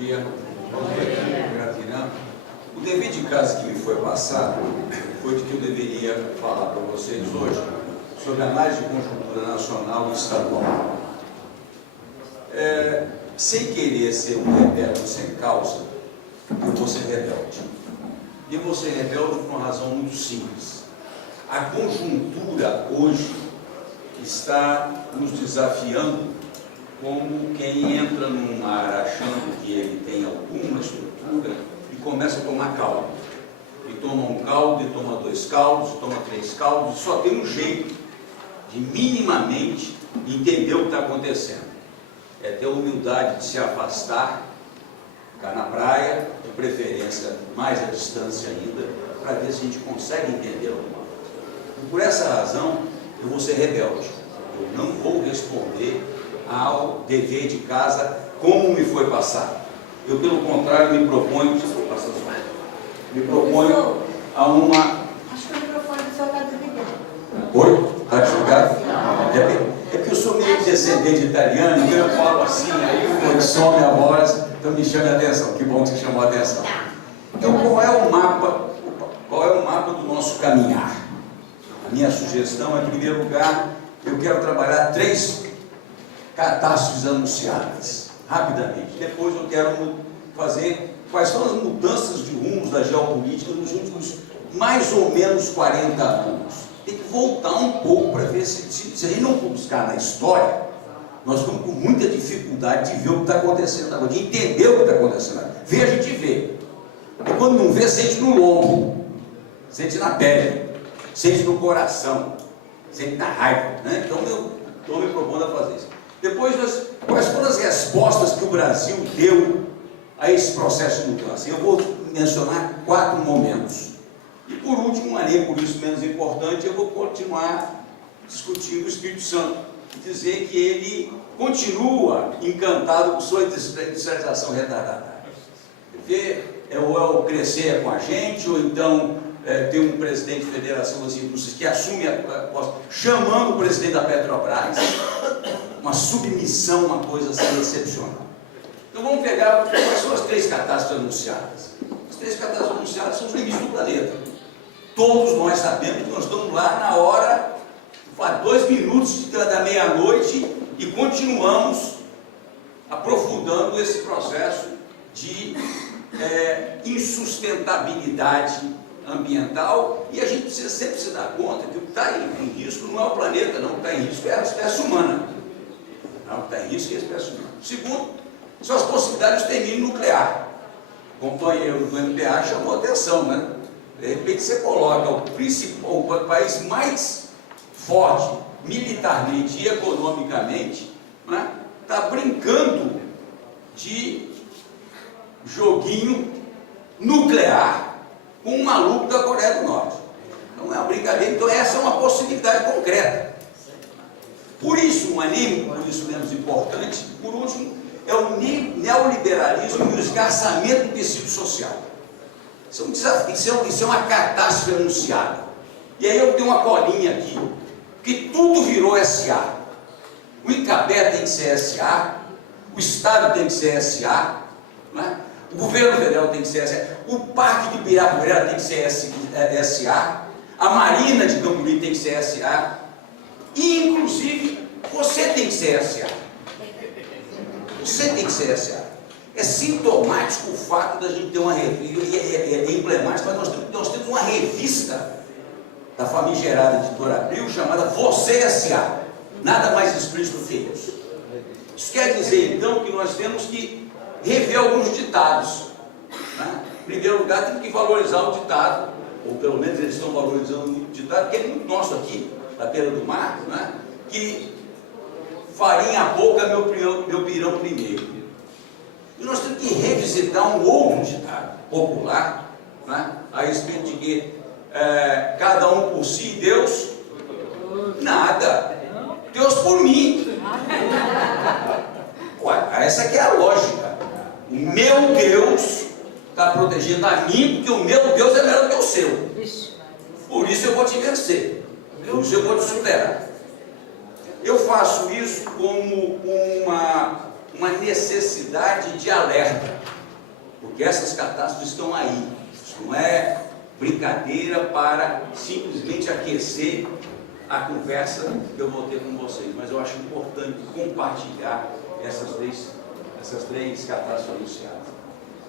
dia. Gratidão. O dever de casa que me foi passado foi de que eu deveria falar para vocês hoje sobre a análise de conjuntura nacional e estadual. Sem querer ser um rebelde sem causa, eu vou ser rebelde. E eu vou ser rebelde por uma razão muito simples. A conjuntura hoje está nos desafiando como quem entra num mar achando que ele tem alguma estrutura e começa a tomar caldo. E toma um caldo, e toma 2 caldos, e toma 3 caldos, e só tem um jeito de minimamente entender o que está acontecendo. É ter a humildade de se afastar, ficar na praia, de preferência mais à distância ainda, para ver se a gente consegue entender alguma coisa. E por essa razão, eu vou ser rebelde. Eu não vou responder ao dever de casa como me foi passado. Eu, pelo contrário, me proponho a uma... Acho que o microfone do senhor está desligado. Oi? Está desligado? É que eu sou meio descendente italiano, então eu falo assim, aí some a voz, então me chame a atenção. Que bom que você chamou a atenção. Então, qual é o mapa do nosso caminhar? A minha sugestão é, em primeiro lugar, eu quero trabalhar 3 catástrofes anunciadas, rapidamente. Depois eu quero fazer quais são as mudanças de rumos da geopolítica nos últimos mais ou menos 40 anos. Tem que voltar um pouco para ver se a gente não buscar na história, nós estamos com muita dificuldade de ver o que está acontecendo agora, de entender o que está acontecendo agora. Ver, a gente vê. E quando não vê, sente no lombo, sente na pele, sente no coração, sente na raiva, né? Então eu estou me propondo a fazer isso. Depois, quais foram as respostas que o Brasil deu a esse processo de mudança? Eu vou mencionar 4 momentos. E por último, mas nem por isso menos importante, eu vou continuar discutindo o Espírito Santo. Dizer que ele continua encantado com sua dissertação retardatária. Ou é o crescer com a gente, ou então tem um presidente de federação assim, que assume a posse, chamando o presidente da Petrobras, uma submissão, uma coisa assim excepcional. Então vamos pegar quais são as 3 catástrofes anunciadas. As 3 catástrofes anunciadas são os limites do planeta. Todos nós sabemos que nós estamos lá na hora, 2 minutos da meia-noite, e continuamos aprofundando esse processo de insustentabilidade ambiental, e a gente sempre se dá conta que o que está em risco não é o planeta, não. O que está em risco é a espécie humana. Não, o que está em risco é a espécie humana. Segundo, são as possibilidades de extermínio nuclear. O companheiro do MPA chamou a atenção, né? De repente você coloca o país mais forte militarmente e economicamente, né? Está brincando de joguinho nuclear com um maluco da Coreia do Norte. Não é uma brincadeira. Então essa é uma possibilidade concreta. Por isso, mas nem por isso menos importante, por último, é o neoliberalismo e o esgarçamento do tecido social. Isso é um desafio, isso é uma catástrofe anunciada. E aí eu tenho uma colinha aqui, que tudo virou SA. O ICAPé tem que ser SA, o Estado tem que ser SA, né? O governo federal tem que ser SA, o Parque de Ibirapuera tem que ser SA, a Marina de Camburi tem que ser SA, e inclusive você tem que ser SA. Você tem que ser SA. É sintomático o fato da gente ter uma revista, é emblemático, mas nós temos uma revista da famigerada editora Abril chamada Você S.A. Nada mais explícito do que isso. Isso quer dizer, então, que nós temos que rever alguns ditados, né? Em primeiro lugar, temos que valorizar o ditado, ou pelo menos eles estão valorizando muito o ditado, porque é muito nosso aqui, da beira do mar, né? Que farinha pouca, meu pirão primeiro. E nós temos que revisitar um outro ditado popular, né? A respeito de que cada um por si, Deus nada. Deus por mim. Ué, essa aqui é a lógica. O meu Deus está protegendo a mim, porque o meu Deus é melhor do que o seu. Por isso eu vou te vencer. Por isso eu vou te superar. Eu faço isso como uma necessidade de alerta, porque essas catástrofes estão aí. Isso não é brincadeira para simplesmente aquecer a conversa que eu vou ter com vocês, mas eu acho importante compartilhar essas três catástrofes anunciadas.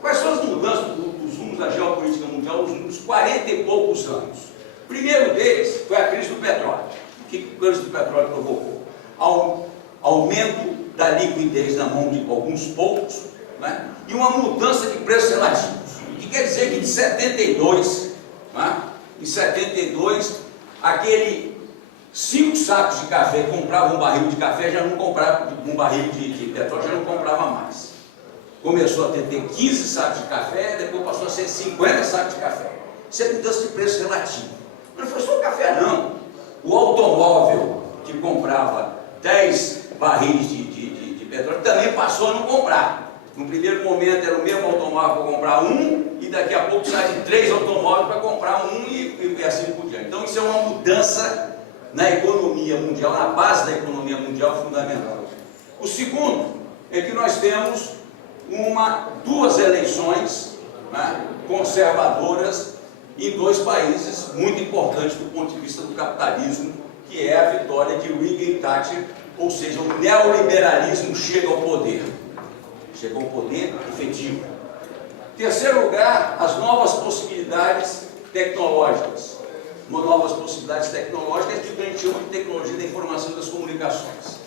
Quais são as mudanças dos rumos da geopolítica mundial nos últimos 40 e poucos anos? O primeiro deles foi a crise do petróleo. O que a crise do petróleo provocou? Aumento da liquidez na mão de alguns poucos, né? E uma mudança de preços relativos. O que quer dizer que de 72, né? Em 72, aquele 5 sacos de café comprava um barril de café, já não comprava, um barril de petróleo já não comprava mais. Começou a ter 15 sacos de café, depois passou a ser 50 sacos de café. Isso é mudança de preço relativo. Mas não foi só o café, não. O automóvel que comprava 10 barris de petróleo também passou a não comprar. No primeiro momento era o mesmo automóvel para comprar um, e daqui a pouco sai de 3 automóveis para comprar um e assim por diante. Então isso é uma mudança na economia mundial, na base da economia mundial fundamental. O segundo é que nós temos duas eleições, né, conservadoras em 2 países muito importantes do ponto de vista do capitalismo, que é a vitória de Reagan e Thatcher, ou seja, o neoliberalismo chega ao poder. Chega ao poder efetivo. Em terceiro lugar, as novas possibilidades tecnológicas. Novas possibilidades tecnológicas que a gente chama de tecnologia da informação e das comunicações.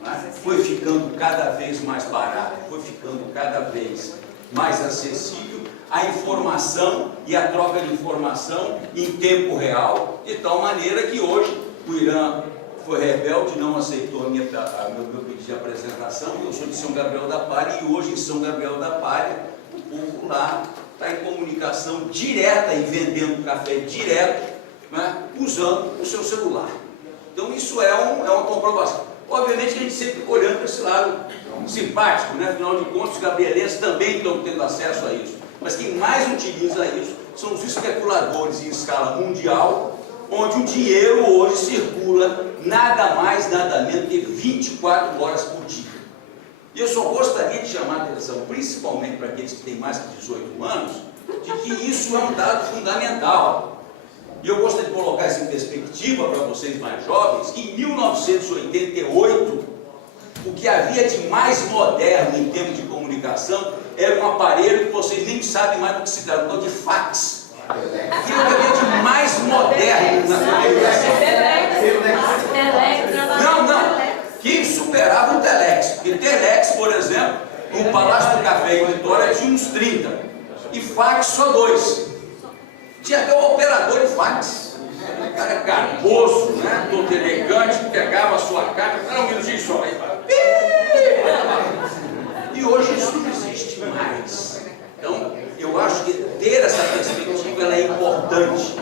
Né? Foi ficando cada vez mais barato, foi ficando cada vez mais acessível a informação e a troca de informação em tempo real, de tal maneira que hoje o Irã foi rebelde, não aceitou meu pedido de apresentação. Eu sou de São Gabriel da Palha e hoje em São Gabriel da Palha o povo lá está em comunicação direta e vendendo café direto, né, usando o seu celular. Então isso é uma comprovação. Obviamente que a gente sempre fica olhando para esse lado simpático, né? Afinal de contas os gabrielenses também estão tendo acesso a isso. Mas quem mais utiliza isso são os especuladores em escala mundial, onde o dinheiro hoje circula nada mais, nada menos que 24 horas por dia. E eu só gostaria de chamar a atenção, principalmente para aqueles que têm mais de 18 anos, de que isso é um dado fundamental. E eu gostaria de colocar isso em perspectiva para vocês mais jovens, que em 1988, o que havia de mais moderno em termos de comunicação era um aparelho que vocês nem sabem mais do que se trata, de fax. Aquilo que havia de mais moderno na comunicação. Não, que superava o Telex. Porque Telex, por exemplo, no Palácio do Café em Vitória tinha uns 30. E fax só 2. Tinha até um operador de fax. O cara garboso, né? Todo elegante, pegava a sua carta, era um minutinho só. E hoje isso não existe mais. Então, eu acho que ter essa perspectiva ela é importante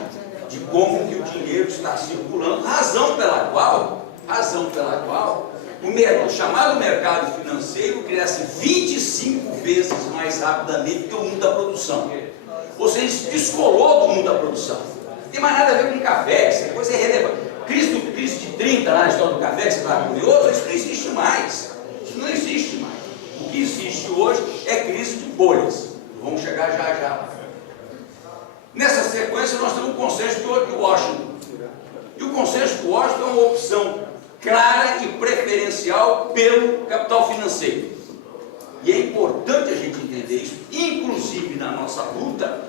de como que o dinheiro está circulando, razão pela qual o chamado mercado financeiro cresce 25 vezes mais rapidamente que o mundo da produção. Ou seja, descolou do mundo da produção. Não tem mais nada a ver com café, essa coisa é irrelevante. Crise de 30 lá na história do café, que você estava curioso, isso não existe mais. Isso não existe mais. O que existe hoje é crise de bolhas. Vamos chegar já lá. Nessa sequência, nós temos o consenso de Washington. E o consenso de Washington é uma opção clara e preferencial pelo capital financeiro. E é importante a gente entender isso, inclusive na nossa luta,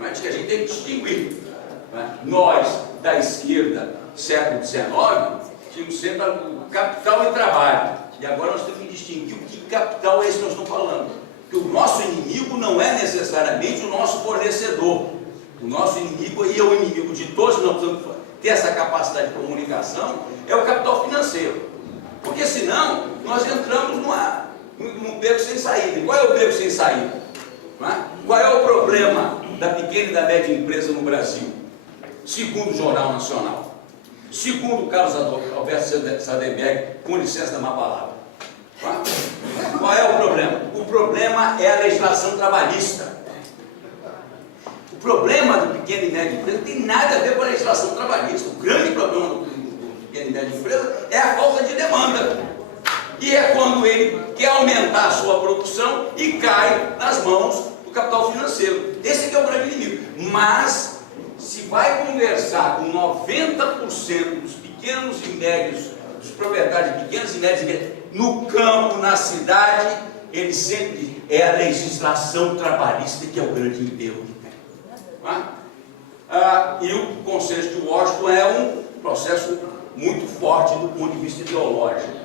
né, de que a gente tem que distinguir. Né? Nós, da esquerda, século XIX, tínhamos sempre o capital e trabalho. E agora nós temos que distinguir o que capital é esse que nós estamos falando. Porque o nosso inimigo não é necessariamente o nosso fornecedor. O nosso inimigo, e é o inimigo de todos, nós precisamos ter essa capacidade de comunicação, é o capital financeiro. Porque senão, nós entramos num beco sem saída. E qual é o beco sem saída? Qual é o problema da pequena e da média empresa no Brasil? Segundo o Jornal Nacional, segundo o Carlos Alberto Sadenberg, com licença da má palavra. Qual é o problema? O problema é a legislação trabalhista. O problema do pequeno e médio empresa não tem nada a ver com a legislação trabalhista. O grande problema do pequeno e médio empresa é a falta de demanda. E é quando ele quer aumentar a sua produção e cai nas mãos do capital financeiro. Esse aqui é o grande inimigo. Mas, se vai conversar com 90% dos pequenos e médios, dos proprietários de pequenos e médios empresas, no campo, na cidade, ele sempre é a legislação trabalhista que é o grande enterro que tem. E o consenso de Washington é um processo muito forte do ponto de vista ideológico.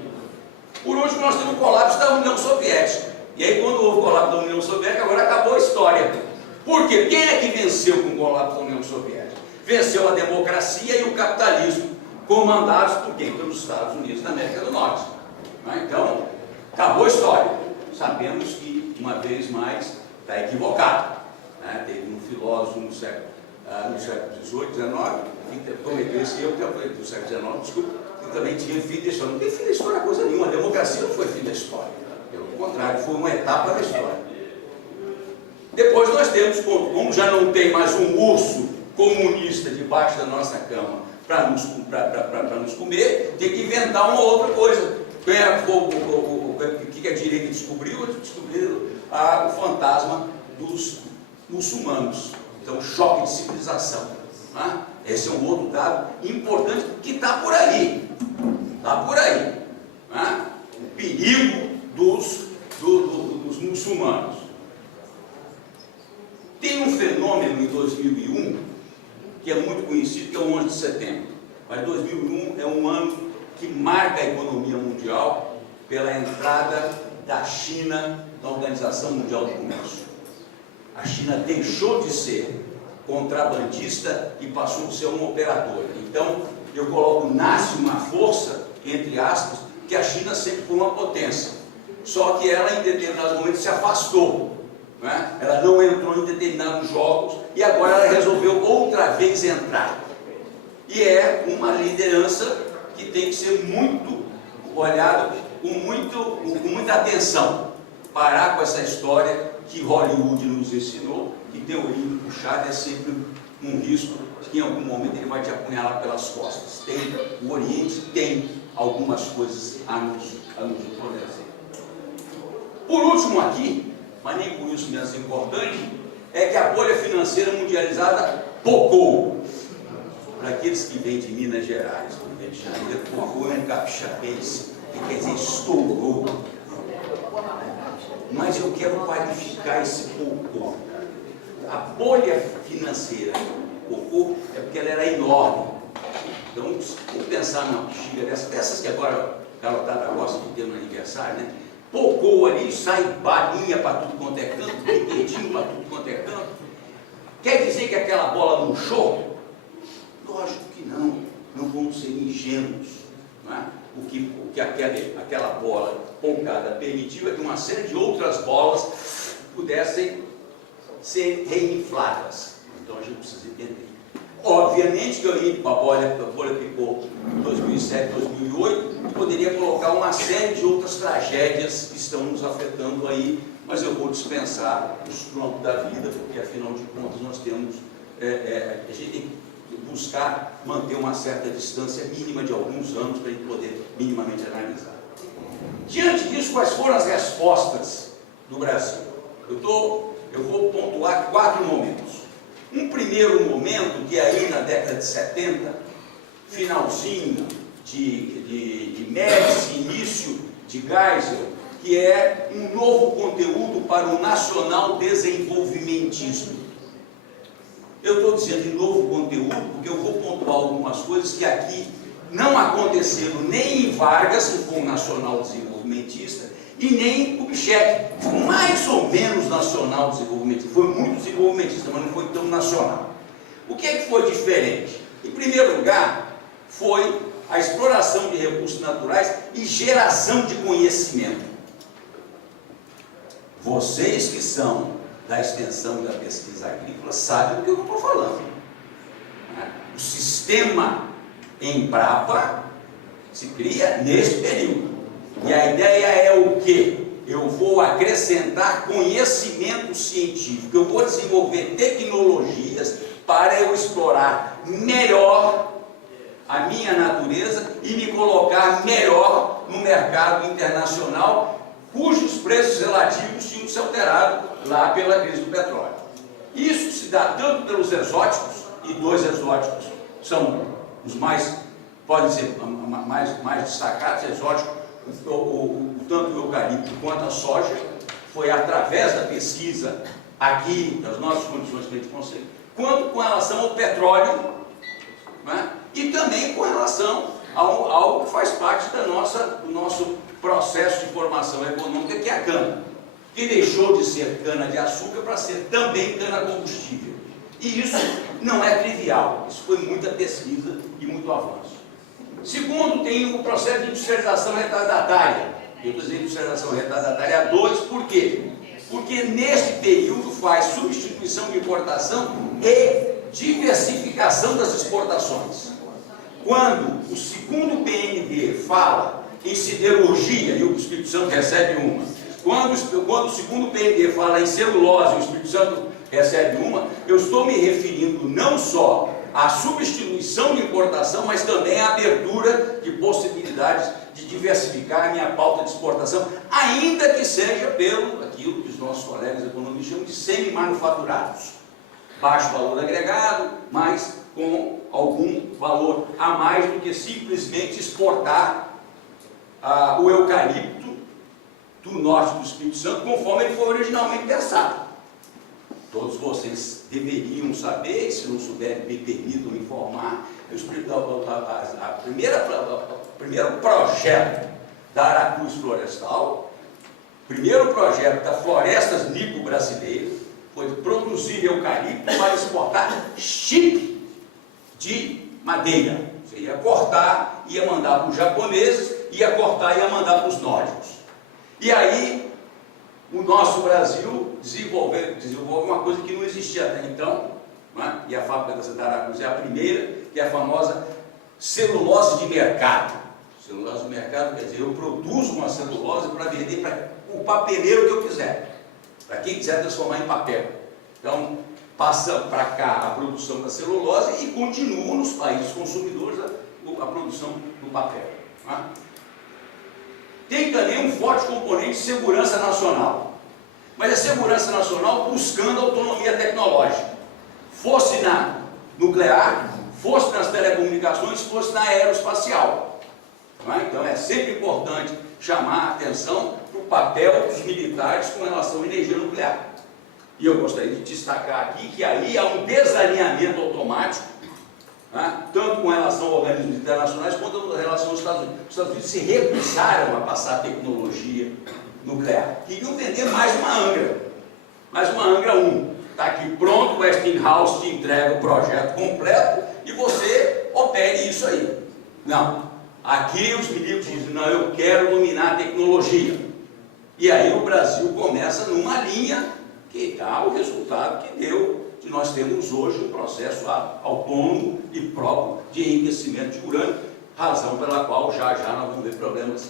Por último, nós temos o colapso da União Soviética. E aí, quando houve o colapso da União Soviética, agora acabou a história. Por quê? Quem é que venceu com o colapso da União Soviética? Venceu a democracia e o capitalismo, comandados por quem? Pelos Estados Unidos da América do Norte. Então, acabou a história. Sabemos que, uma vez mais, está equivocado. Teve um filósofo no século XVIII, XIX, que cometeu esse erro, do século XIX, desculpa, que também tinha fim da história. Não tem fim da história coisa nenhuma. A democracia não foi fim da história. Pelo contrário, foi uma etapa da história. Depois nós temos, como já não tem mais um urso comunista debaixo da nossa cama para nos comer, tem que inventar uma outra coisa. O que a direita descobriu? Descobriram o fantasma dos muçulmanos. Então, choque de civilização. Esse é um outro dado importante que está por aí. Está por aí. O perigo dos muçulmanos. Tem um fenômeno em 2001 que é muito conhecido, que é o 11 de setembro. Mas 2001 é um ano que marca a economia mundial pela entrada da China na Organização Mundial do Comércio. A China deixou de ser contrabandista e passou a ser uma operadora. Então, eu coloco, nasce uma força, entre aspas, que a China sempre foi uma potência. Só que ela, em determinados momentos, se afastou. Ela não entrou em determinados jogos e agora ela resolveu outra vez entrar. E é uma liderança que tem que ser muito olhada com muita atenção. Parar com essa história que Hollywood nos ensinou, que ter o olhinho puxado é sempre um risco, que em algum momento ele vai te apunhalar pelas costas. O Oriente tem algumas coisas a nos fornecer. Por último aqui, mas nem por isso menos importante, é que a bolha financeira mundializada pocou. Para aqueles que vêm de Minas Gerais, do Rio de Janeiro, pocou é um capixabense, que quer dizer estourou. Mas eu quero qualificar esse pocou. A bolha financeira pocou é porque ela era enorme. Então, vamos pensar numa bexiga dessas que agora a garotada gosta de ter no aniversário, né? Pocou ali, sai balinha para tudo quanto é canto, brinquedinho para tudo quanto é canto. Quer dizer que aquela bola murchou? Lógico que não. Não vamos ser ingênuos. Não é? O que aquela bola pocada permitiu é que uma série de outras bolas pudessem ser reinfladas. Então a gente precisa entender. Obviamente que eu ia com a bolha picou em 2007, 2008, poderia colocar uma série de outras tragédias que estão nos afetando aí, mas eu vou dispensar os troncos da vida, porque afinal de contas nós temos, a gente tem que buscar manter uma certa distância mínima de alguns anos para a gente poder minimamente analisar. Diante disso, quais foram as respostas do Brasil? Eu vou pontuar 4 momentos. Um primeiro momento, que aí na década de 70, finalzinho de Médici, início de Geisel, que é um novo conteúdo para o nacional desenvolvimentismo. Eu estou dizendo de novo conteúdo porque eu vou pontuar algumas coisas que aqui não aconteceram nem em Vargas, que foi um nacional desenvolvimentista, e nem em Kubitschek, foi mais ou menos nacional desenvolvimentista, foi muito desenvolvimentista, mas não foi tão nacional. O que é que foi diferente? Em primeiro lugar, foi a exploração de recursos naturais e geração de conhecimento. Vocês que são da extensão e da pesquisa agrícola sabem do que eu estou falando. O sistema Embrapa se cria neste período. E a ideia é o quê? Eu vou acrescentar conhecimento científico, eu vou desenvolver tecnologias para eu explorar melhor a minha natureza e me colocar melhor no mercado internacional, cujos preços relativos tinham se alterado lá pela crise do petróleo. Isso se dá tanto pelos exóticos, e dois exóticos são os mais, podem ser mais destacados, exóticos, tanto o eucalipto quanto a soja, foi através da pesquisa aqui, das nossas condições que a gente consegue, quanto com relação ao petróleo, né? E também com relação ao que faz parte do nosso processo de formação econômica, que é a cana, que deixou de ser cana-de-açúcar para ser também cana-combustível. E isso não é trivial, isso foi muita pesquisa e muito avanço. Segundo, tem o processo de industrialização retardatária. Eu estou dizendo industrialização retardatária 2, por quê? Porque nesse período faz substituição de importação e diversificação das exportações. Quando o segundo PND fala em siderurgia, e o Espírito Santo recebe uma, quando o segundo PND fala em celulose, o Espírito Santo recebe uma, eu estou me referindo não só à substituição de importação, mas também à abertura de possibilidades de diversificar a minha pauta de exportação, ainda que seja pelo aquilo que os nossos colegas economistas chamam de semi-manufaturados. Baixo valor agregado, mas com algum valor a mais do que simplesmente exportar o eucalipto do norte do Espírito Santo, conforme ele foi originalmente pensado. Todos vocês deveriam saber, se não souberem, me permitam informar, o primeiro projeto da Aracruz Florestal, primeiro projeto da Florestas Nipo-Brasileira, foi de produzir eucalipto para exportar chip de madeira. Você ia cortar, ia mandar para os japoneses, ia cortar e ia mandar para os nórdicos. E aí, o nosso Brasil desenvolve uma coisa que não existia até então, não é? E a fábrica da Santa Aracruz é a primeira, que é a famosa celulose de mercado. Celulose de mercado quer dizer, eu produzo uma celulose para vender para o papeleiro que eu quiser, para quem quiser transformar em papel. Então, passa para cá a produção da celulose e continua nos países consumidores a produção do papel. Não é? Tem também um forte componente de segurança nacional, mas a segurança nacional buscando autonomia tecnológica, fosse na nuclear, fosse nas telecomunicações, fosse na aeroespacial. Não é? Então é sempre importante chamar a atenção para o papel dos militares com relação à energia nuclear. E eu gostaria de destacar aqui que aí há um desalinhamento automático, né, tanto com relação a organismos internacionais quanto com relação aos Estados Unidos. Os Estados Unidos se recusaram a passar tecnologia nuclear. Queriam vender mais uma Angra 1. Está aqui pronto, o Westinghouse te entrega o projeto completo e você opere isso aí. Não. Aqui os milicos dizem, não, eu quero dominar a tecnologia. E aí o Brasil começa numa linha que dá o resultado que deu, que nós temos hoje um processo autônomo e próprio de enriquecimento de urânio, razão pela qual já nós vamos ver problemas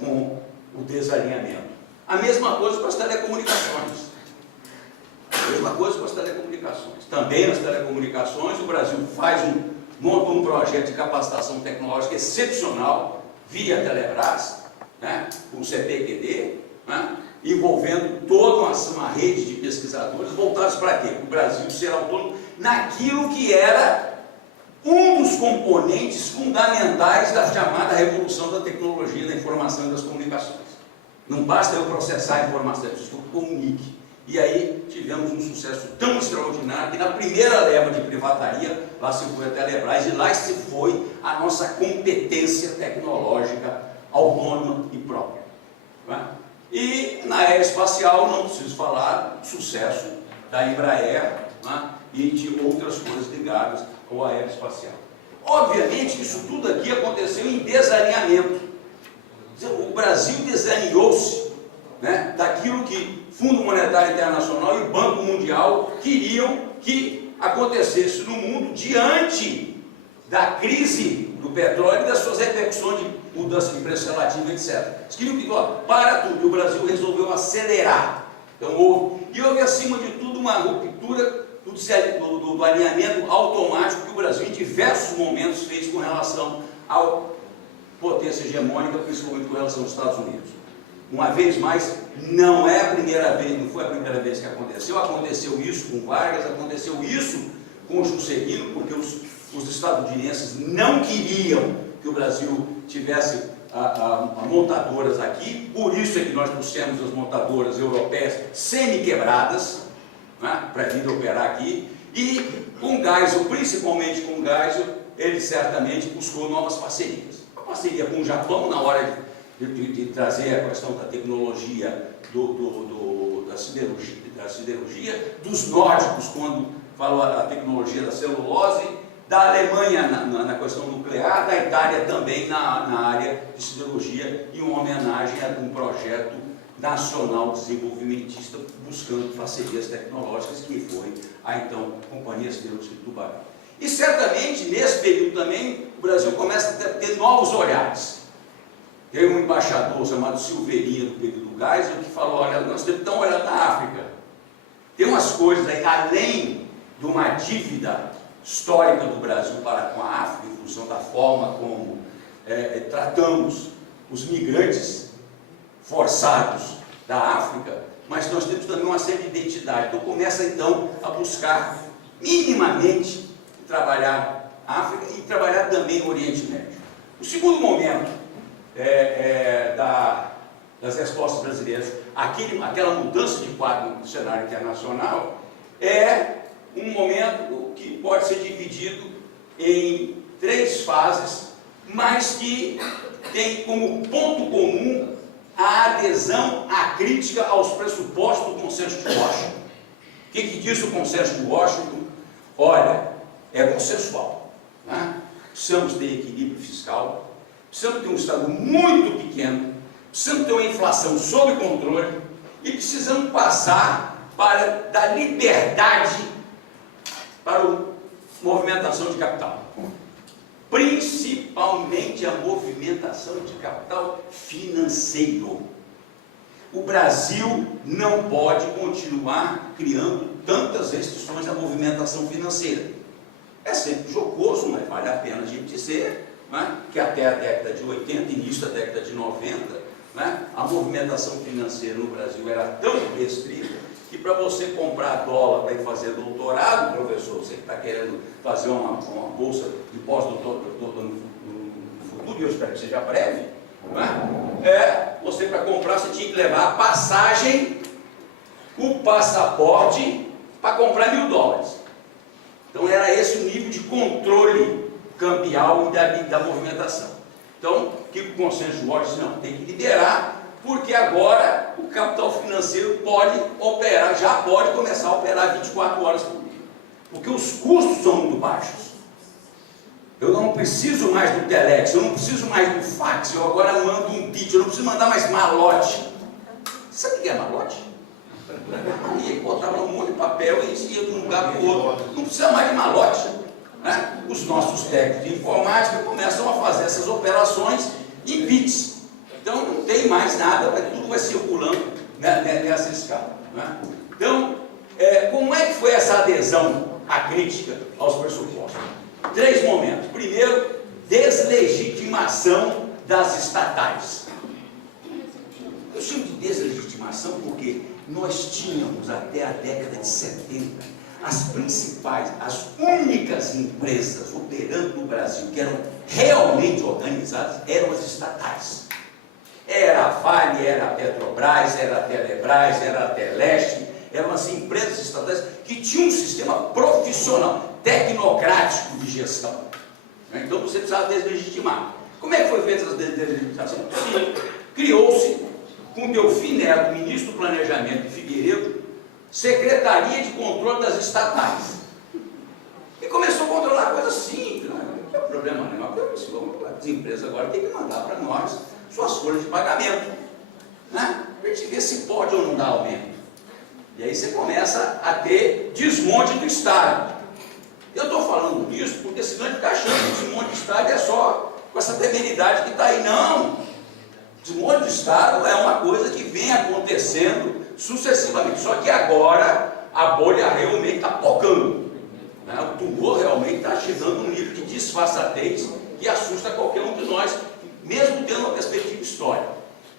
com o desalinhamento. A mesma coisa com as telecomunicações. Também nas telecomunicações, o Brasil monta um projeto de capacitação tecnológica excepcional via Telebrás, né, com o CPQD, né, envolvendo toda uma rede de pesquisadores voltados para quê? Para o Brasil ser autônomo naquilo que era um dos componentes fundamentais da chamada revolução da tecnologia, da informação e das comunicações. Não basta eu processar a informação, eu preciso que comunique. E aí tivemos um sucesso tão extraordinário que na primeira leva de privataria, lá se foi a Telebrás, e lá se foi a nossa competência tecnológica autônoma e própria. Não é? E na aeroespacial, não preciso falar do sucesso da Embraer, né, e de outras coisas ligadas ao aeroespacial. Obviamente que isso tudo aqui aconteceu em desalinhamento. O Brasil desalinhou-se, né, daquilo que Fundo Monetário Internacional e Banco Mundial queriam que acontecesse no mundo diante da crise do petróleo e das suas repercussões de mudança de preço relativo, etc. Eles queriam que, para tudo, e o Brasil resolveu acelerar. Então houve acima de tudo uma ruptura do alinhamento automático que o Brasil em diversos momentos fez com relação ao potência hegemônica, principalmente com relação aos Estados Unidos. Uma vez mais, não é a primeira vez, não foi a primeira vez que aconteceu. Aconteceu isso com Vargas, aconteceu isso com o Juscelino, porque os estadunidenses não queriam que o Brasil tivesse montadoras aqui, por isso é que nós trouxemos as montadoras europeias semi-quebradas, né, para vir operar aqui, e com o Geisel, principalmente com o Geisel, ele certamente buscou novas parcerias. Uma parceria com o Japão na hora de trazer a questão da tecnologia da siderurgia, dos nórdicos, quando falou a tecnologia da celulose, da Alemanha na questão nuclear, da Itália também na área de siderurgia, em uma homenagem a um projeto nacional desenvolvimentista buscando parcerias tecnológicas, que foi a então Companhia Siderúrgica de Tubarão. E certamente, nesse período também, o Brasil começa a ter novos olhares. Tem um embaixador chamado Silveirinha, do período Geisel, que falou, olha, nós temos que dar uma olhada na África. Tem umas coisas aí, além de uma dívida histórica do Brasil para com a África, em função da forma como tratamos os migrantes forçados da África, mas nós temos também uma certa identidade. Então começa então a buscar minimamente trabalhar a África e trabalhar também o Oriente Médio. O segundo momento das respostas brasileiras, aquela mudança de quadro no cenário internacional, é um momento que pode ser dividido em 3 fases, mas que tem como ponto comum a adesão à crítica aos pressupostos do Consenso de Washington. O que diz o Consenso de Washington? Olha, é consensual, né? Precisamos ter equilíbrio fiscal, precisamos ter um Estado muito pequeno, precisamos ter uma inflação sob controle e precisamos passar da liberdade para a movimentação de capital, principalmente a movimentação de capital financeiro. O Brasil não pode continuar criando tantas restrições à movimentação financeira. É sempre jocoso, mas vale a pena a gente dizer, né, que até a década de 80, início da década de 90, né, a movimentação financeira no Brasil era tão restrita que para você comprar dólar para ir fazer doutorado, professor, você que está querendo fazer uma bolsa de pós-doutorado no futuro, e eu espero que seja breve, né? Você para comprar, você tinha que levar a passagem, o passaporte, para comprar $1.000. Então era esse o nível de controle cambial e da movimentação. Então, o que o Consenso de Washington diz? Não, tem que liberar, porque agora o capital financeiro pode operar, já pode começar a operar 24 horas por dia, porque os custos são muito baixos. Eu não preciso mais do telex, eu não preciso mais do fax, eu agora mando um bit, eu não preciso mandar mais malote. Sabe o que é malote? E botava um monte de papel e ia de um lugar para o outro. Não precisa mais de malote, né? Os nossos técnicos de informática começam a fazer essas operações em bits. Então não tem mais nada, tudo vai circulando, né, nessa escala, né? Então, como é que foi essa adesão à crítica aos pressupostos? 3 momentos. Primeiro, deslegitimação das estatais. Eu chamo de deslegitimação porque nós tínhamos até a década de 70 as principais, as únicas empresas operando no Brasil que eram realmente organizadas eram as estatais. Era a Vale, era a Petrobras, era a Telebrás, era a Teleste, eram as empresas estatais que tinham um sistema profissional, tecnocrático de gestão. Então você precisava deslegitimar. Como é que foi feita essa deslegitimação? Criou-se, com Delfim Neto, ministro do Planejamento de Figueiredo, Secretaria de Controle das Estatais. E começou a controlar coisas simples, não tem problema nenhum. As empresas agora têm que mandar para nós suas folhas de pagamento, né? Para a gente ver se pode ou não dar aumento. E aí você começa a ter desmonte do Estado. Eu estou falando disso porque senão a gente está achando que o desmonte do Estado é só com essa temeridade que está aí. Não! Desmonte do Estado é uma coisa que vem acontecendo sucessivamente. Só que agora a bolha realmente está pocando, né? O tumor realmente está chegando a um nível de disfarçatez que assusta qualquer um de nós, mesmo tendo uma perspectiva histórica.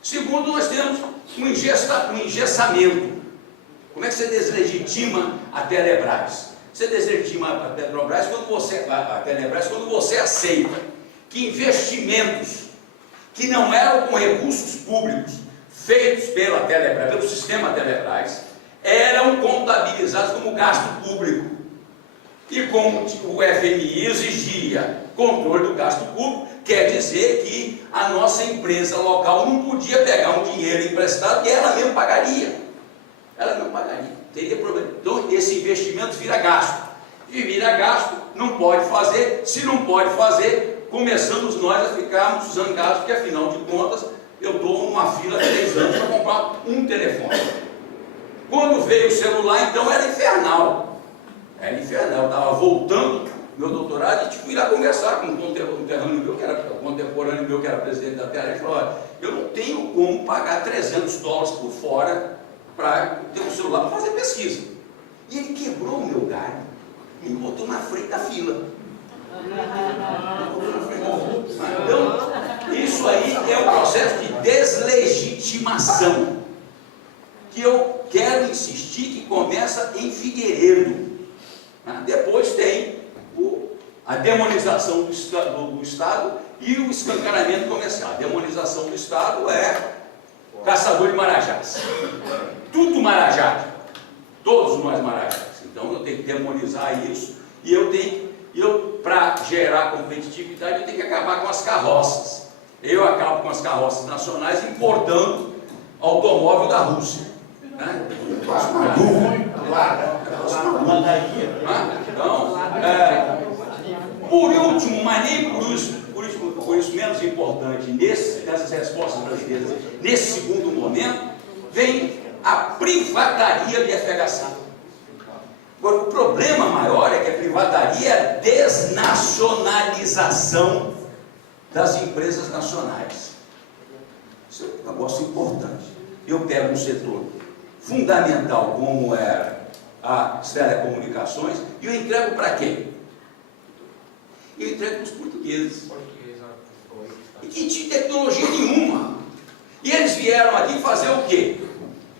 Segundo, nós temos um engessamento. Como é que você deslegitima a Telebrás? Você deslegitima a Telebrás quando você aceita que investimentos que não eram com recursos públicos feitos pela Telebrás, pelo sistema Telebrás, eram contabilizados como gasto público. E como o FMI exigia controle do gasto público, quer dizer que a nossa empresa local não podia pegar um dinheiro emprestado e ela mesmo pagaria. Ela não pagaria, teria problema. Então esse investimento vira gasto. E vira gasto, não pode fazer. Se não pode fazer, começamos nós a ficarmos zangados, porque afinal de contas, eu estou numa fila de 3 anos para comprar um telefone. Quando veio o celular, então era infernal. Era infernal. Eu estava voltando meu doutorado e fui lá conversar com um contemporâneo meu, que era presidente da Telebrás, e falou: olha, eu não tenho como pagar $300 por fora para ter um celular para fazer pesquisa. E ele quebrou o meu galho e me botou na frente da fila. Então, isso aí é um processo de deslegitimação que eu quero insistir que começa em Figueiredo. Depois tem a demonização do Estado e o escancaramento comercial. A demonização do Estado é caçador de marajás. Tudo marajá. Todos nós marajás. Então eu tenho que demonizar isso e para gerar competitividade, eu tenho que acabar com as carroças. Eu acabo com as carroças nacionais importando automóvel da Rússia. Né? Então, por último, mas nem por isso menos importante, nessas respostas brasileiras, nesse segundo momento, vem a privataria de FHC. Agora, o problema maior é que a privataria é a desnacionalização das empresas nacionais. Isso é um negócio importante. Eu pego um setor fundamental como é as telecomunicações e eu entrego para quem? Eu entrego para os portugueses. E que tinha tecnologia nenhuma. E eles vieram aqui fazer o quê?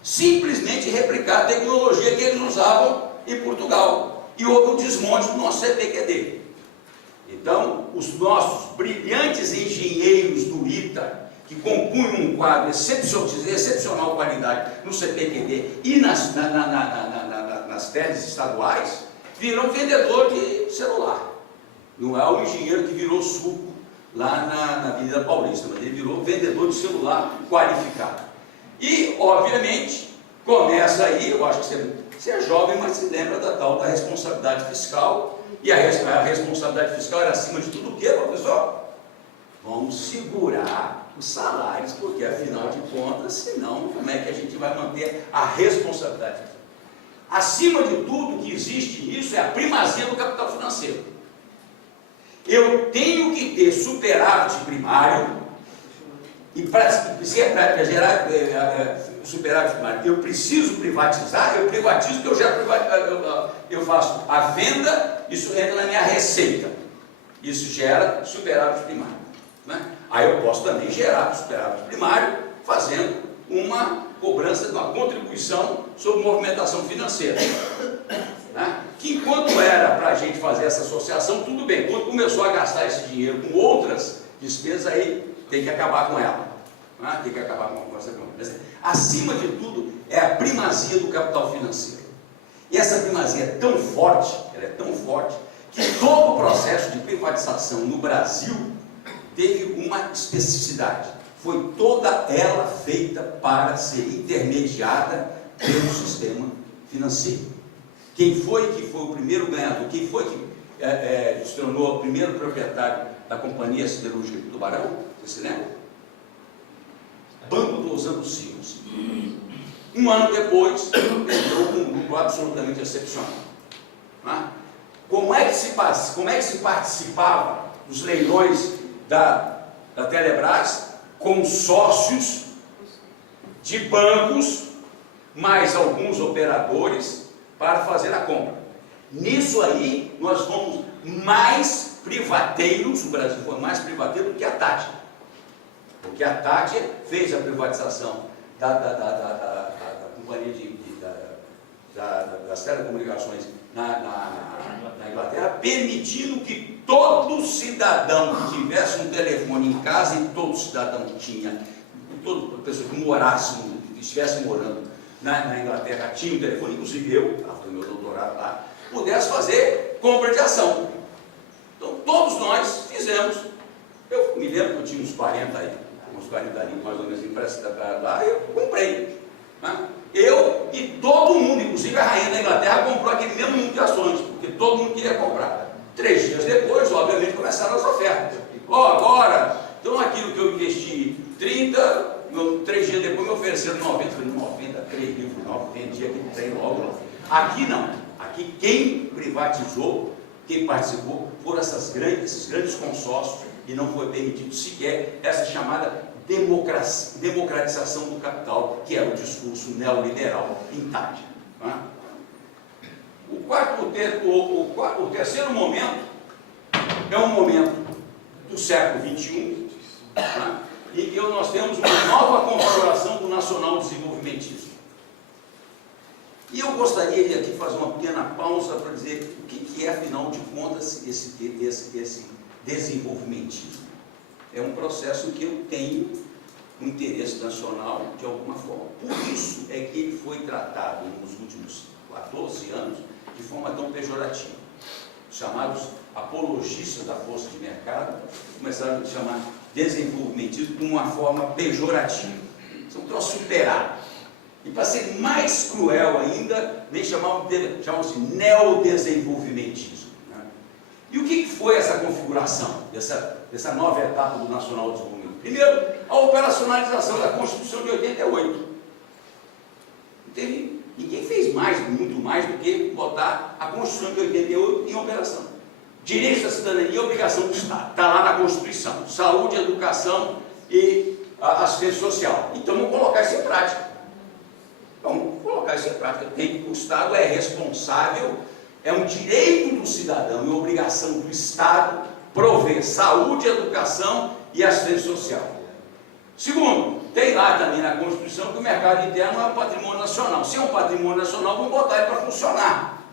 Simplesmente replicar a tecnologia que eles usavam em Portugal. E houve um desmonte do nosso CPQD. Então, os nossos brilhantes engenheiros do ITA, que compunham um quadro de excepcional qualidade no CPQD e nas teles estaduais, viram vendedor de celular. Não é o engenheiro que virou suco lá na Avenida Paulista, mas ele virou vendedor de celular qualificado. E, obviamente, começa aí, eu acho que você é jovem, mas se lembra da tal da responsabilidade fiscal, e a responsabilidade fiscal era acima de tudo o quê, professor? Vamos segurar os salários, porque afinal de contas, senão, como é que a gente vai manter a responsabilidade fiscal? Acima de tudo, o que existe nisso é a primazia do capital financeiro. Eu tenho que ter superávit primário, e para gerar superávit primário, eu preciso privatizar, eu privatizo, porque eu faço a venda, isso entra na minha receita, isso gera superávit primário. Né? Aí eu posso também gerar superávit primário, fazendo uma cobrança de uma contribuição sobre movimentação financeira. Né? Que enquanto era para a gente fazer essa associação, tudo bem. Quando começou a gastar esse dinheiro com outras despesas, aí tem que acabar com ela. Né? Tem que acabar com essa coisa. Acima de tudo, é a primazia do capital financeiro. E essa primazia é tão forte, que todo o processo de privatização no Brasil teve uma especificidade. Foi toda ela feita para ser intermediada pelo sistema financeiro. Quem foi que foi o primeiro ganhador? Quem foi que se tornou o primeiro proprietário da Companhia Siderúrgica de Tubarão? Você se lembra? Banco do Osando Silos. Um ano depois, entrou com um grupo absolutamente excepcional. Né? Como é que se participava dos leilões da Telebrás? Com sócios de bancos, mais alguns operadores, para fazer a compra. Nisso aí, nós fomos mais privateiros, o Brasil foi mais privateiro do que a Tática. Porque a Thatcher fez a privatização da companhia das telecomunicações na Inglaterra, permitindo que todo cidadão que tivesse um telefone em casa, e todo cidadão que tinha, toda pessoa que morasse, que estivesse morando na Inglaterra, tinha um telefone, inclusive eu, after meu doutorado lá, pudesse fazer compra de ação. Então todos nós fizemos. Eu me lembro que eu tinha uns 40 aí, uns 40 ali, mais ou menos emprestados lá, eu comprei. Né? Eu e todo mundo, inclusive a rainha da Inglaterra, comprou aquele mesmo número de ações, porque todo mundo queria comprar. 3 dias depois, obviamente, começaram as ofertas. Agora, então aquilo que eu investi 30, 3 dias depois me ofereceram 90, falei, 93 livros novos, vendi aquele trem logo. Aqui não. Aqui quem privatizou, quem participou, foram esses grandes consórcios, e não foi permitido sequer essa chamada democratização do capital, que era o discurso neoliberal em Thatcher. Né? O terceiro momento é um momento do século XXI, né, em que nós temos uma nova configuração do nacional-desenvolvimentismo. E eu gostaria de aqui fazer uma pequena pausa para dizer o que é, afinal de contas, esse desenvolvimentismo. É um processo que eu tenho um interesse nacional de alguma forma. Por isso é que ele foi tratado nos últimos 14 anos de forma tão pejorativa. Chamados apologistas da força de mercado começaram a chamar desenvolvimentismo de uma forma pejorativa. Isso é um troço superado. E para ser mais cruel ainda, nem chamam-se neodesenvolvimentismo. Né? E o que foi essa configuração, dessa nova etapa do nacional desenvolvimento? Primeiro, a operacionalização da Constituição de 88. Ninguém fez muito mais do que botar a Constituição de 88 em operação. Direito da cidadania e obrigação do Estado. Está lá na Constituição. Saúde, educação e assistência social. Então vamos colocar isso em prática. Vamos colocar isso em prática. O Estado é responsável, é um direito do cidadão e obrigação do Estado prover saúde, educação e assistência social. Segundo, tem lá também na Constituição que o mercado interno é um patrimônio nacional. Se é um patrimônio nacional, vamos botar ele para funcionar.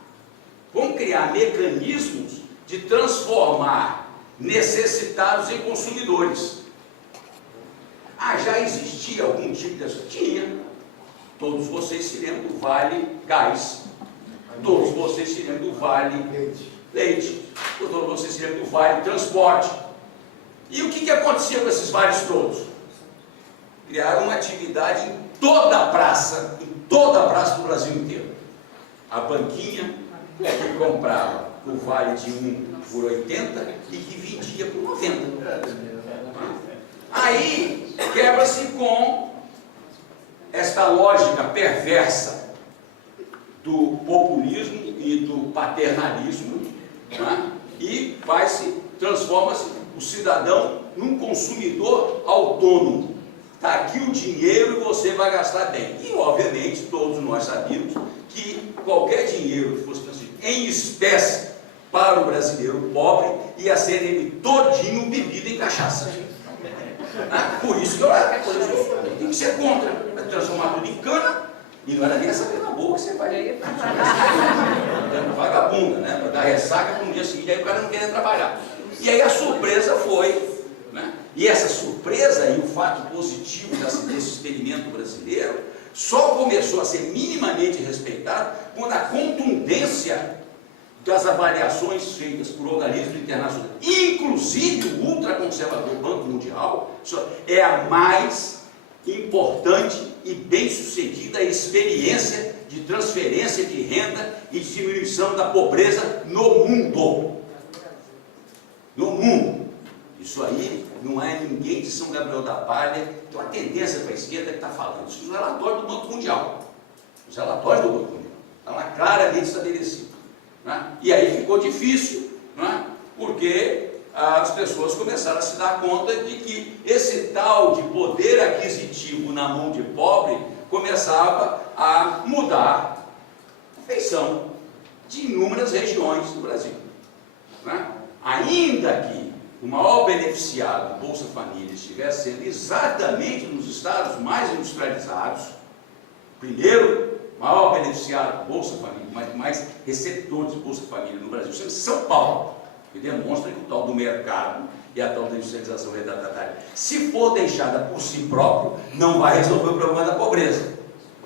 Vamos criar mecanismos de transformar necessitados em consumidores. Já existia algum tipo de... Tinha. Todos vocês se lembram do Vale Gás. Todos vocês se lembram do Vale Leite. Todos vocês se lembram do Vale Transporte. E o que acontecia com esses vales todos? Criaram uma atividade em toda a praça do Brasil inteiro. A banquinha que comprava o vale de 1 por 80 e que vendia por 90. Aí quebra-se com esta lógica perversa do populismo e do paternalismo, né? E transforma-se o cidadão num consumidor autônomo. Está aqui o dinheiro e você vai gastar bem. E, obviamente, todos nós sabíamos que qualquer dinheiro que fosse transferido em espécie para o brasileiro pobre ia ser ele todinho bebido em cachaça. Por isso que eu tenho que ser contra. Vai transformar tudo em cana, e não era nem essa cana boa que você vai vagabunda, né? Para dar ressaca para um dia seguinte, aí o cara não queria trabalhar. E aí a surpresa foi, né? E essa surpresa e o fato positivo desse experimento brasileiro só começou a ser minimamente respeitado quando a contundência das avaliações feitas por organismos internacionais, inclusive o ultraconservador Banco Mundial, é a mais importante e bem-sucedida experiência de transferência de renda e diminuição da pobreza no mundo. No mundo. Isso aí não é ninguém de São Gabriel da Palha, tem uma tendência para a esquerda que está falando. Isso é o relatório do Banco Mundial. Os relatórios do Banco Mundial. Está lá claramente estabelecido. Né? E aí ficou difícil, né? Porque as pessoas começaram a se dar conta de que esse tal de poder aquisitivo na mão de pobre começava a mudar a feição de inúmeras regiões do Brasil. Né? Ainda que o maior beneficiado do Bolsa Família estivesse sendo exatamente nos estados mais industrializados, primeiro, maior beneficiado do Bolsa Família, mas mais receptores do Bolsa Família no Brasil, sendo São Paulo, que demonstra que o tal do mercado e a tal da industrialização retardatária, se for deixada por si próprio, não vai resolver o problema da pobreza,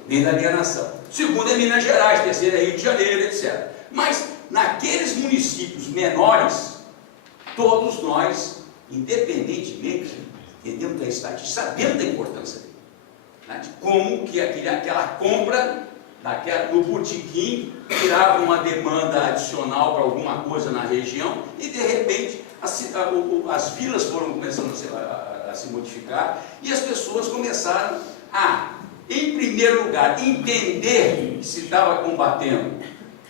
nem da alienação. Segundo é Minas Gerais, terceiro é Rio de Janeiro, etc. Mas naqueles municípios menores, todos nós, independentemente, entendemos da estatística, sabemos da importância dele, né, de como que aquela compra no botequim virava uma demanda adicional para alguma coisa na região e, de repente, as vilas foram começando a se modificar e as pessoas começaram a, em primeiro lugar, entender que se estava combatendo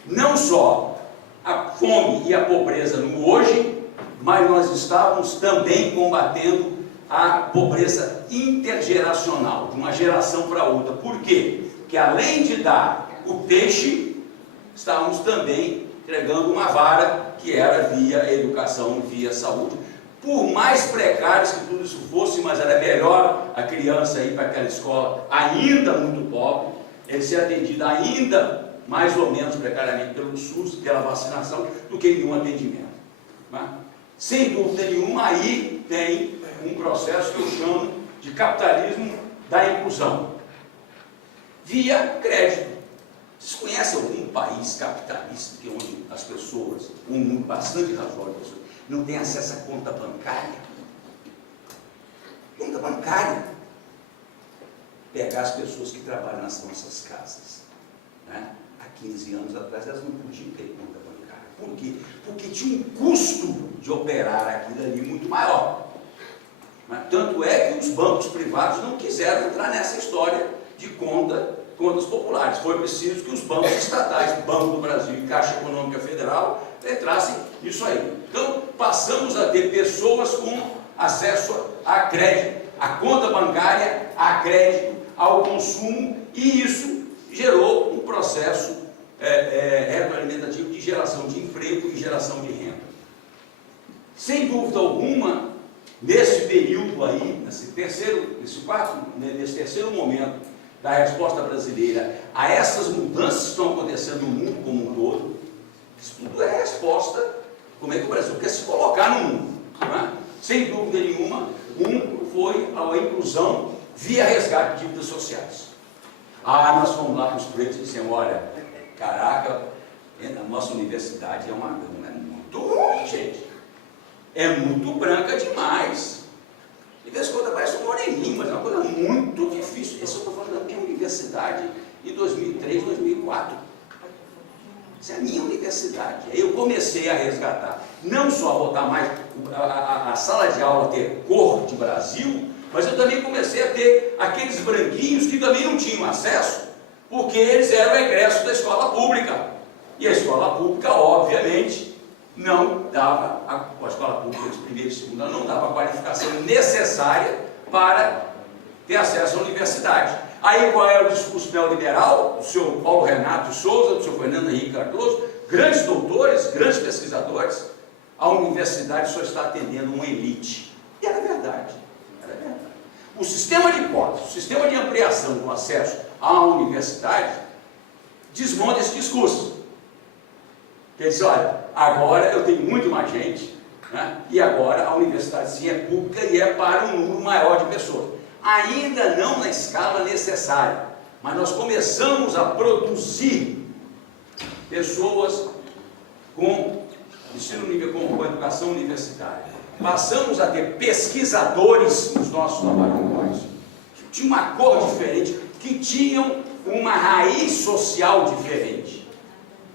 não só a fome e a pobreza no hoje, mas nós estávamos também combatendo a pobreza intergeracional, de uma geração para outra. Por quê? Porque além de dar o peixe, estávamos também entregando uma vara, que era via educação, via saúde. Por mais precários que tudo isso fosse, mas era melhor a criança ir para aquela escola ainda muito pobre, ele ser atendido ainda mais ou menos precariamente pelo SUS, pela vacinação, do que nenhum atendimento. Né? Sem dúvida nenhuma, aí tem um processo que eu chamo de capitalismo da inclusão, via crédito. Vocês conhecem algum país capitalista que onde as pessoas, um número bastante razoável, não tem acesso a conta bancária? Conta bancária. Pegar as pessoas que trabalham nas nossas casas, né? Há 15 anos atrás elas não podiam ter conta bancária. Por quê? Porque tinha um custo de operar aquilo ali muito maior. Mas, tanto é que os bancos privados não quiseram entrar nessa história de contas populares. Foi preciso que os bancos estatais, Banco do Brasil e Caixa Econômica Federal, entrassem nisso aí. Então, passamos a ter pessoas com acesso a crédito, a conta bancária, a crédito, ao consumo, e isso gerou um processo retroalimentativo de geração de emprego e geração de renda. Sem dúvida alguma, nesse período aí, nesse terceiro momento da resposta brasileira a essas mudanças que estão acontecendo no mundo como um todo, isso tudo é resposta, como é que o Brasil quer se colocar no mundo. Não é? Sem dúvida nenhuma, foi a inclusão via resgate de dívidas sociais. Nós fomos lá para os pretos e dissemos, olha, caraca, a nossa universidade é muito ruim, gente. É muito branca demais. De vez em quando parece um moreninho, mas é uma coisa muito difícil. Isso eu estou falando da minha universidade em 2003, 2004. Isso é a minha universidade. Aí eu comecei a resgatar, não só a botar mais a sala de aula ter cor de Brasil, mas eu também comecei a ter aqueles branquinhos que também não tinham acesso, porque eles eram egressos da escola pública. E a escola pública, obviamente, não dava, a escola pública de primeiro e segundo ano não dava a qualificação necessária para ter acesso à universidade. Aí qual é o discurso neoliberal? Do senhor Paulo Renato de Souza, do senhor Fernando Henrique Cardoso, grandes doutores, grandes pesquisadores. A universidade só está atendendo uma elite. E era verdade, era verdade. O sistema de cotas, o sistema de ampliação do acesso à universidade desmonta esse discurso. Quer dizer, olha, agora eu tenho muito mais gente, né? E agora a universidade sim é pública e é para um número maior de pessoas. Ainda não na escala necessária, mas nós começamos a produzir pessoas com ensino nível, com educação universitária. Passamos a ter pesquisadores nos nossos laboratórios, que tinham uma cor diferente, que tinham uma raiz social diferente.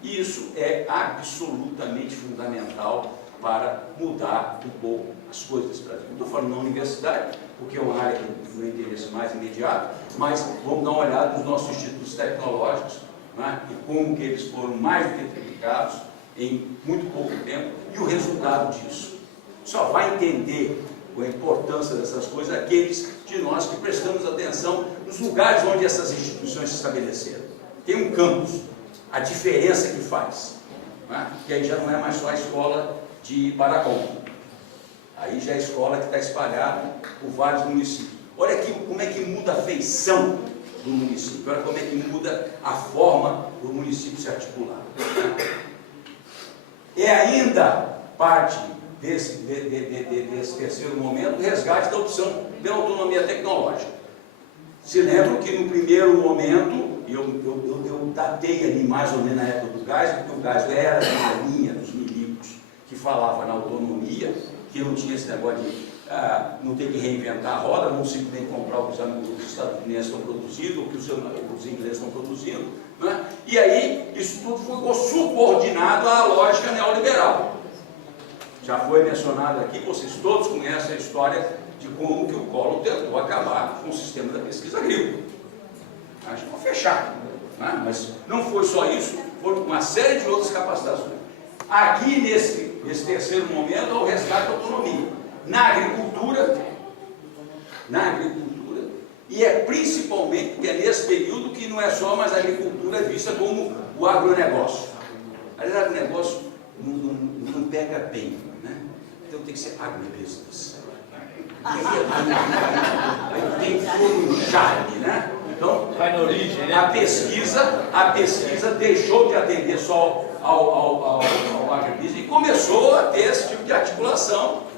Isso é absolutamente fundamental para mudar um pouco as coisas desse Brasil. Não estou falando na universidade, porque é uma área que não interessa mais imediato, mas vamos dar uma olhada nos nossos institutos tecnológicos, né, e como que eles foram mais do que triplicados em muito pouco tempo, e o resultado disso. Só vai entender a importância dessas coisas aqueles de nós que prestamos atenção nos lugares onde essas instituições se estabeleceram. Tem um campus, a diferença que faz, né? Que aí já não é mais só a escola de Baracão. Aí já é escola que está espalhada por vários municípios. Olha aqui como é que muda a feição do município, olha como é que muda a forma do município se articular. É ainda parte desse terceiro momento o resgate da opção pela autonomia tecnológica. Se lembram que no primeiro momento, eu datei ali mais ou menos na época do gás, porque o gás era a linha dos milicos que falava na autonomia, que não tinha esse negócio de não ter que reinventar a roda, não simplesmente comprar o que os estadunidenses estão produzindo, ou que os ingleses estão produzindo, né? E aí isso tudo ficou subordinado à lógica neoliberal. Já foi mencionado aqui, vocês todos conhecem a história de como que o Collor tentou acabar com o sistema da pesquisa agrícola. Acho que vou fechar, né? Mas não foi só isso, foram uma série de outras capacitações. Aqui nesse terceiro momento é o resgate da autonomia. Na agricultura, e é principalmente porque é nesse período que não é só mais a agricultura vista como o agronegócio. Mas o agronegócio não pega bem, né? Então tem que ser agribusiness. Tem todo um charme, né? Então, vai na origem, né? a pesquisa deixou de atender só ao agribusiness e começou a ter esse tipo de articulação,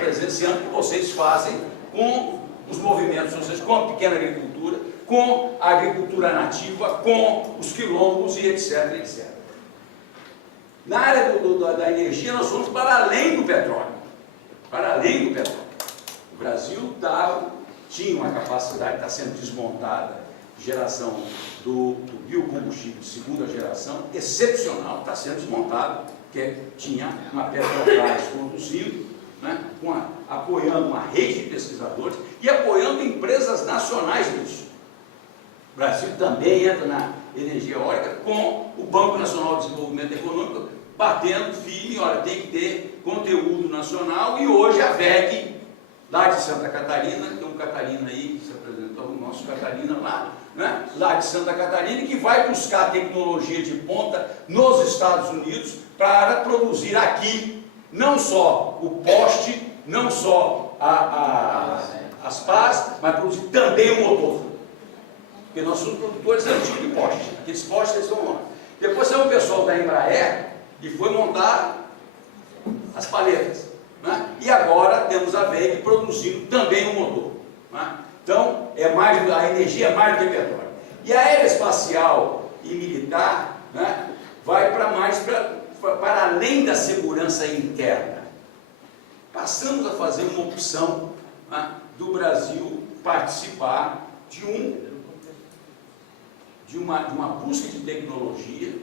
presenciando que vocês fazem com os movimentos sociais, com a pequena agricultura, com a agricultura nativa, com os quilombos e etc, etc. Na área da energia, nós fomos para além do petróleo. Para além do petróleo. O Brasil tinha uma capacidade, está sendo desmontada, de geração do biocombustível de segunda geração, excepcional, está sendo desmontado, porque tinha uma Petrobras conduzindo, né, apoiando uma rede de pesquisadores e apoiando empresas nacionais nisso. O Brasil também entra na energia eólica com o Banco Nacional de Desenvolvimento Econômico batendo firme, olha, tem que ter conteúdo nacional, e hoje a VEG, lá de Santa Catarina, tem um Catarina aí, que se apresentou, o nosso Catarina lá, né, lá de Santa Catarina, que vai buscar tecnologia de ponta nos Estados Unidos para produzir aqui não só o poste, não só as pás, mas produzir também o motor. Porque nós somos produtores antigos de poste. Aqueles postes eles estão lá. Depois saiu o pessoal da Embraer e foi montar as paletas, né? E agora temos a VEG produzindo também o motor, né? Então, a energia é mais do que petróleo. E a aeroespacial e militar, né, vai para além da segurança interna. Passamos a fazer uma opção, né, do Brasil participar de uma busca de tecnologia,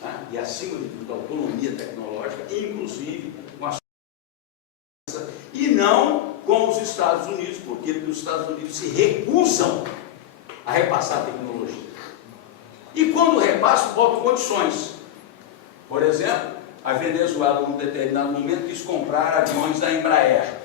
né, e acima de tudo, autonomia tecnológica, inclusive com a e não com os Estados Unidos, porque os Estados Unidos se recusam a repassar a tecnologia. E quando repassam, botam condições. Por exemplo, a Venezuela, num determinado momento, quis comprar aviões da Embraer.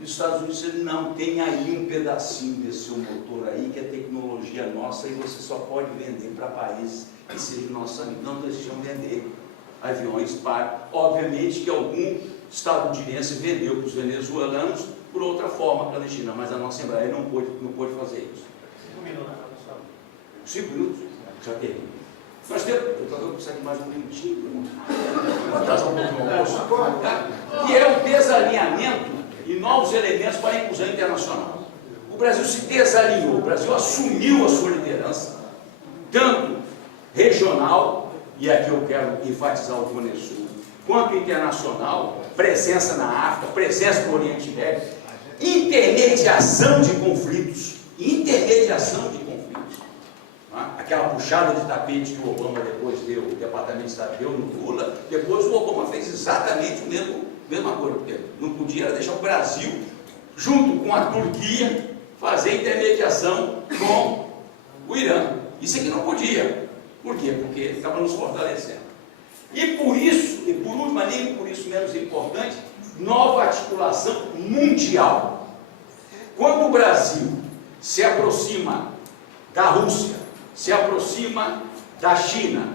E os Estados Unidos disseram, não, tem aí um pedacinho desse seu motor aí, que é tecnologia nossa, e você só pode vender para países que sejam nossos amigos. Não deixam vender aviões para... Obviamente que algum estadunidense vendeu para os venezuelanos por outra forma clandestina, mas a nossa Embraer não pôde fazer isso. 5 minutos, pessoal. 5 minutos? Já teve. Nós temos, eu preciso de mais um minutinho, que é o desalinhamento e novos elementos para a inclusão internacional. O Brasil se desalinhou, o Brasil assumiu a sua liderança, tanto regional, e aqui eu quero enfatizar o Cone Sul, quanto internacional, presença na África, presença no Oriente Médio, intermediação de conflitos, aquela puxada de tapete que o Obama depois deu, o Departamento de Estado deu no Lula, depois o Obama fez exatamente a mesma coisa, porque não podia deixar o Brasil, junto com a Turquia, fazer intermediação com o Irã. Isso aqui não podia. Por quê? Porque estava nos fortalecendo. E por isso, e por último, nem por isso menos importante, nova articulação mundial. Quando o Brasil se aproxima da Rússia, se aproxima da China,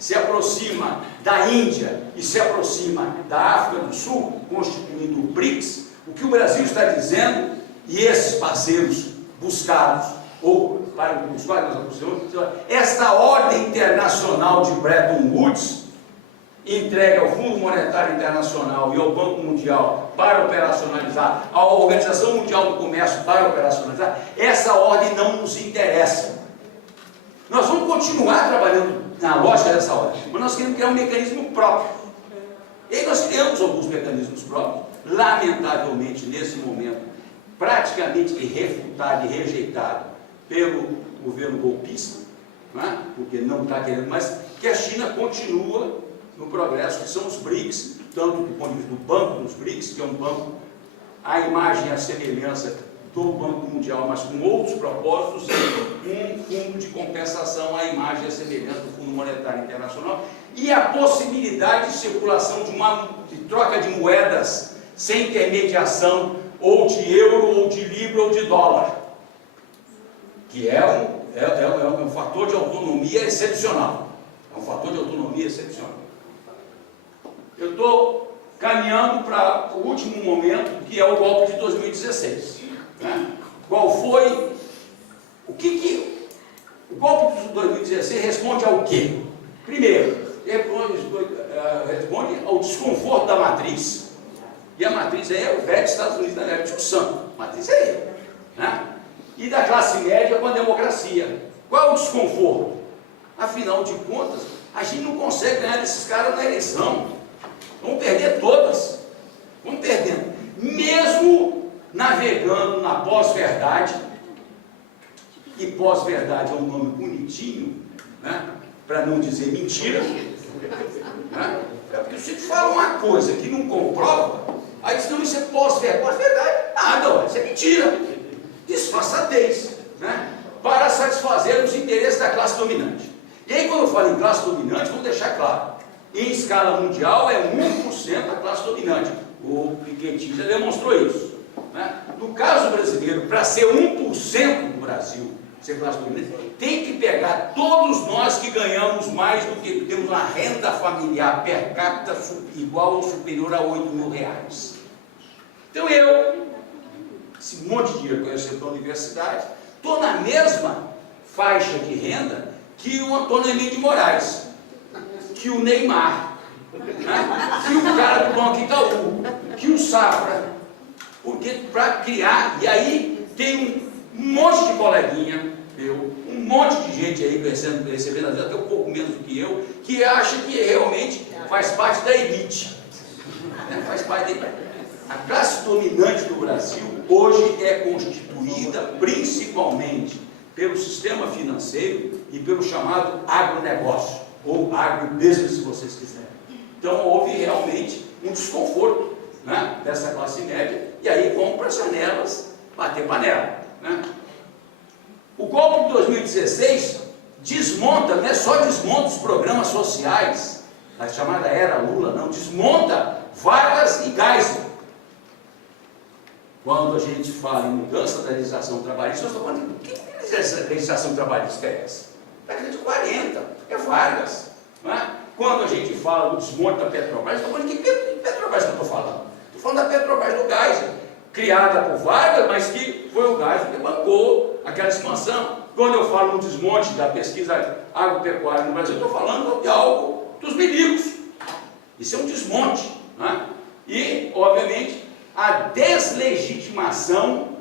se aproxima da Índia e se aproxima da África do Sul, constituindo o BRICS, o que o Brasil está dizendo, e esses parceiros buscados, ou para os quais nós aproximamos, esta ordem internacional de Bretton Woods, entregue ao Fundo Monetário Internacional e ao Banco Mundial para operacionalizar, à Organização Mundial do Comércio para operacionalizar, essa ordem não nos interessa. Nós vamos continuar trabalhando na lógica dessa ordem, mas nós queremos criar um mecanismo próprio. E aí nós criamos alguns mecanismos próprios, lamentavelmente, nesse momento, praticamente refutado e rejeitado pelo governo golpista, né? Porque não está querendo mais, que a China continua no progresso, que são os BRICS, tanto do ponto de vista do Banco dos BRICS, que é um banco, a imagem e a semelhança do Banco Mundial, mas com outros propósitos, e um fundo de compensação à imagem e à semelhança do Fundo Monetário Internacional, e a possibilidade de circulação de troca de moedas sem intermediação, ou de euro, ou de libra, ou de dólar, que é um fator de autonomia excepcional. É um fator de autonomia excepcional. Eu estou caminhando para o último momento, que é o golpe de 2016. Né? Qual foi? O golpe de 2016 responde ao quê? Primeiro, responde ao desconforto da matriz. E a matriz é o velho Estados Unidos da América, discussão. A matriz é ele. Né? E da classe média com a democracia. Qual é o desconforto? Afinal de contas, a gente não consegue ganhar desses caras na eleição. Vamos perder todas. Vamos perdendo. Mesmo navegando na pós-verdade, e pós-verdade é um nome bonitinho, né? Para não dizer mentira, né? É porque se te fala uma coisa que não comprova, aí diz, não, isso é pós-verdade. Pós-verdade, nada, isso é mentira. Disfarçatez, né? Para satisfazer os interesses da classe dominante. E aí, quando eu falo em classe dominante, vamos deixar claro, em escala mundial é 1% da classe dominante. O Piketty já demonstrou isso. Né? No caso brasileiro, para ser 1% do Brasil, ser classe dominante, tem que pegar todos nós que ganhamos mais do que temos uma renda familiar per capita igual ou superior a R$8.000. Então eu, esse monte de dinheiro que eu recebo da universidade, estou na mesma faixa de renda que o Antônio Emílio de Moraes, que o Neymar, né? Que o cara do Banco Itaú, que o Safra, porque para criar, e aí tem um monte de coleguinha, um monte de gente aí recebendo até um pouco menos do que eu, que acha que realmente faz parte da elite, né? Faz parte da elite. A classe dominante do Brasil hoje é constituída principalmente pelo sistema financeiro e pelo chamado agronegócio, ou agrobusiness, se vocês quiserem. Então houve realmente um desconforto, né, dessa classe média, e aí vão para as janelas bater panela. Né? O golpe de 2016 desmonta, não é só desmonta os programas sociais, a chamada era Lula, não, desmonta Vargas e Geisel. Quando a gente fala em mudança da legislação trabalhista, nós estamos falando, que legislação trabalhista é essa? Década de 40, é Vargas. Não é? Quando a gente fala do desmonte da Petrobras, nós estamos falando de que Petrobras que eu estou falando? Estou falando da Petrobras do Geisel, criada por Vargas, mas que foi o Geisel que bancou aquela expansão. Quando eu falo no desmonte da pesquisa agropecuária no Brasil, eu estou falando de algo dos milicos. Isso é um desmonte. Não é? E, obviamente, a deslegitimação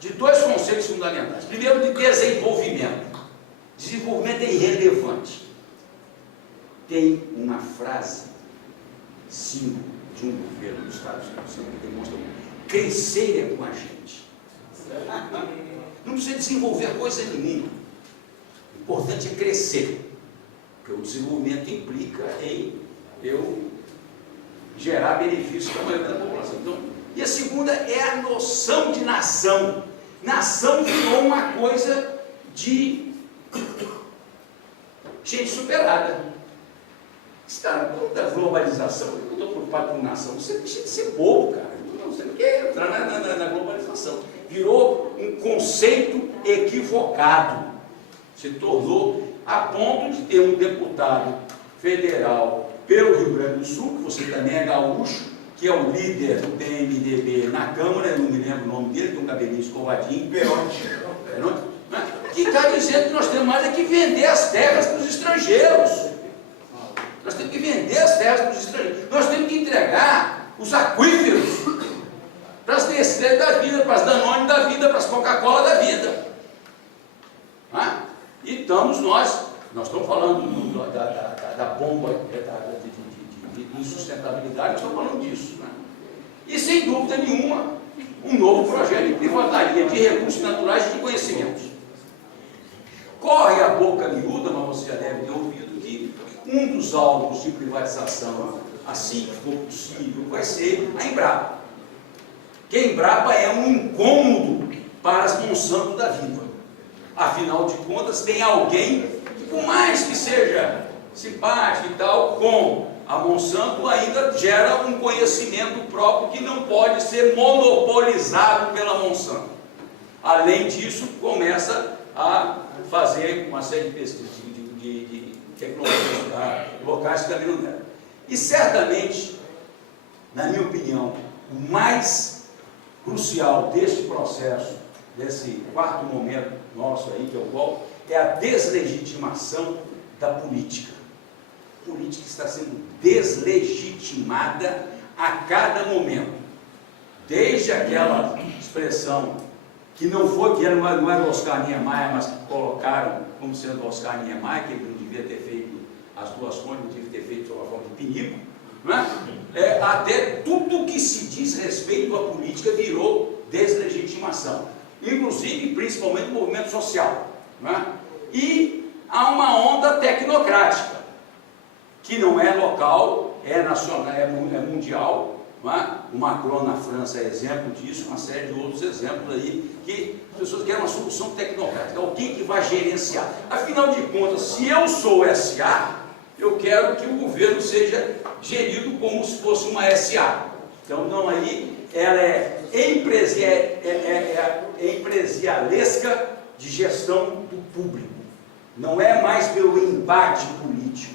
de dois conceitos fundamentais. Primeiro, de desenvolvimento. Desenvolvimento é irrelevante. Tem uma frase símbolo de um governo dos Estados Unidos que demonstra crescer é com a gente. Não precisa desenvolver coisa nenhuma. O importante é crescer. Porque o desenvolvimento implica em eu gerar benefícios para a maioria da população. Então, e a segunda é a noção de nação. Nação virou uma coisa de gente superada. Cara, da globalização, eu estou preocupado com nação. Você deixa de ser bobo, cara. Você não quer entrar na globalização. Virou um conceito equivocado. Se tornou a ponto de ter um deputado federal pelo Rio Grande do Sul, que você também é gaúcho, que é o líder do PMDB na Câmara, eu não me lembro o nome dele, tem um cabelinho escovadinho, Perotti, né? Que está dizendo que nós temos mais é que vender as terras para os estrangeiros. Nós temos que vender as terras para os estrangeiros. Nós temos que entregar os aquíferos para as Nestlé da vida, para as Danone da vida, para as Coca-Cola da vida. Né? E estamos nós estamos falando da bomba de insustentabilidade, nós estamos falando disso. Né? E sem dúvida nenhuma, um novo projeto de privataria de recursos naturais e de conhecimentos. Corre a boca miúda, mas você já deve ter ouvido, que um dos alvos de privatização, assim que for possível, vai ser a Embrapa. Que a Embrapa é um incômodo para as Monsanto da vida. Afinal de contas, tem alguém que, por mais que seja simpático e tal, com a Monsanto, ainda gera um conhecimento próprio que não pode ser monopolizado pela Monsanto. Além disso, começa a fazer uma série de pesquisas de tecnologias locais que também não deram. E certamente, na minha opinião, o mais crucial deste processo, desse quarto momento nosso aí, que eu volto, é a deslegitimação da política. A política está sendo deslegitimada a cada momento. Desde aquela expressão que não é do Oscar Niemeyer, mas que colocaram como sendo do Oscar Niemeyer, que ele não devia ter feito as duas fontes, não devia ter feito sob a forma de pinico, né? Até tudo que se diz respeito à política virou deslegitimação, inclusive, principalmente o movimento social. Né? E há uma onda tecnocrática, que não é local, é nacional, é mundial. O Macron na França é exemplo disso, uma série de outros exemplos aí, que as pessoas querem uma solução tecnocrática, alguém que vai gerenciar. Afinal de contas, se eu sou SA, eu quero que o governo seja gerido como se fosse uma SA. Então, não, aí ela é empresarialesca de gestão do público. Não é mais pelo embate político,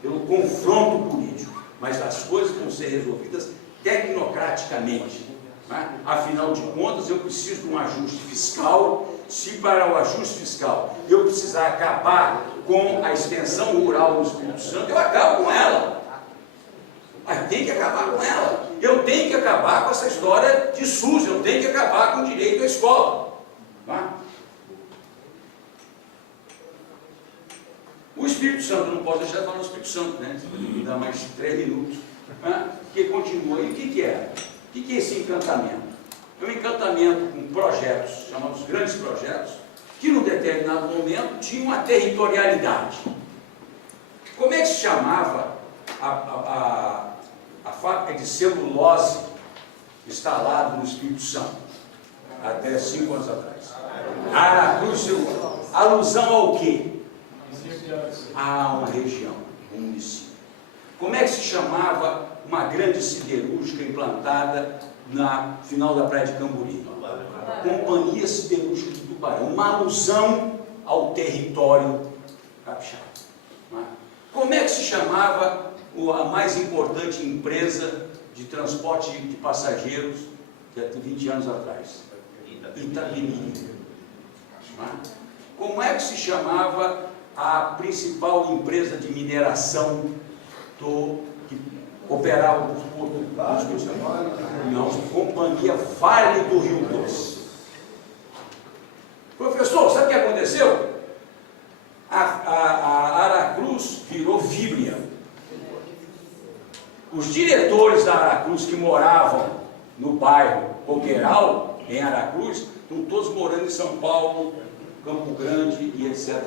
pelo confronto político, mas as coisas vão ser resolvidas tecnocraticamente. Né? Afinal de contas, eu preciso de um ajuste fiscal. Se para o ajuste fiscal eu precisar acabar com a extensão rural no Espírito Santo, eu acabo com ela. Mas tem que acabar com ela. Eu tenho que acabar com essa história de SUS, eu tenho que acabar com o direito à escola. Tá? O Espírito Santo, não posso deixar de falar do Espírito Santo, né? Me dá mais 3 minutos. Que continua. E o que é? O que é esse encantamento? É um encantamento com projetos, chamados grandes projetos, que num determinado momento tinham uma territorialidade. Como é que se chamava a fábrica de celulose instalada no Espírito Santo, até 5 anos atrás? Aracruz Celulose. Alusão ao quê? A uma região, um município. Como é que se chamava uma grande siderúrgica implantada na final da praia de Camburi? Companhia Siderúrgica de Tubarão, uma alusão ao território capixaba. Como é que se chamava a mais importante empresa de transporte de passageiros de 20 anos atrás? Itapemirim. Como é que se chamava a principal empresa de mineração que operava por Porto? Não, Companhia Vale do Rio Doce. Professor, sabe o que aconteceu? A Aracruz virou Víbria. Os diretores da Aracruz que moravam no bairro Coqueiral, em Aracruz, estão todos morando em São Paulo, Campo Grande e etc.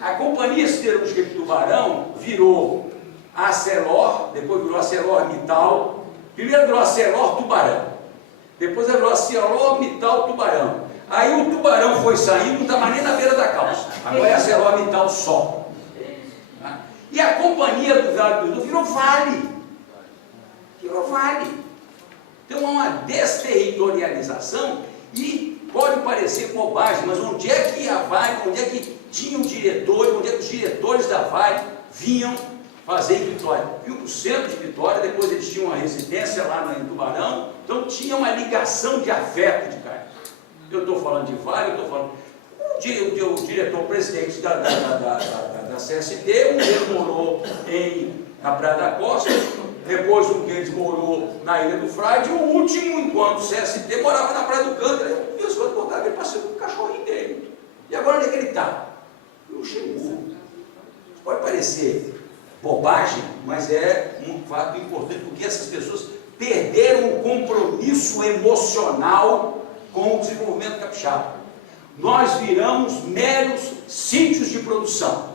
A Companhia Siderúrgica de Tubarão virou Arcelor, depois virou ArcelorMittal, primeiro virou Arcelor Tubarão, depois virou ArcelorMittal Tubarão. Aí o Tubarão foi saindo, não está mais nem na beira da calça, agora é ArcelorMittal só. E a Companhia do Vale do Rio virou Vale. Virou Vale. Então há uma desterritorialização e pode parecer bobagem, mas onde é que a Vale, onde é que tinham diretores, onde os diretores da Vale vinham fazer em Vitória. Vinham para o centro de Vitória, depois eles tinham uma residência lá em Tubarão, então tinha uma ligação de afeto de cara. Eu estou falando de Vale, eu estou falando... O diretor-presidente da CST, um deles morou na Praia da Costa, depois um deles morou na Ilha do Frade, e o último, enquanto o CST, morava na Praia do Cântara. Eu vi as coisas botar aquele passeio com o cachorrinho dele. E agora onde é que ele está? No Luxemburgo. Pode parecer bobagem, mas é um fato importante, porque essas pessoas perderam o compromisso emocional com o desenvolvimento capixaba. Nós viramos meros sítios de produção,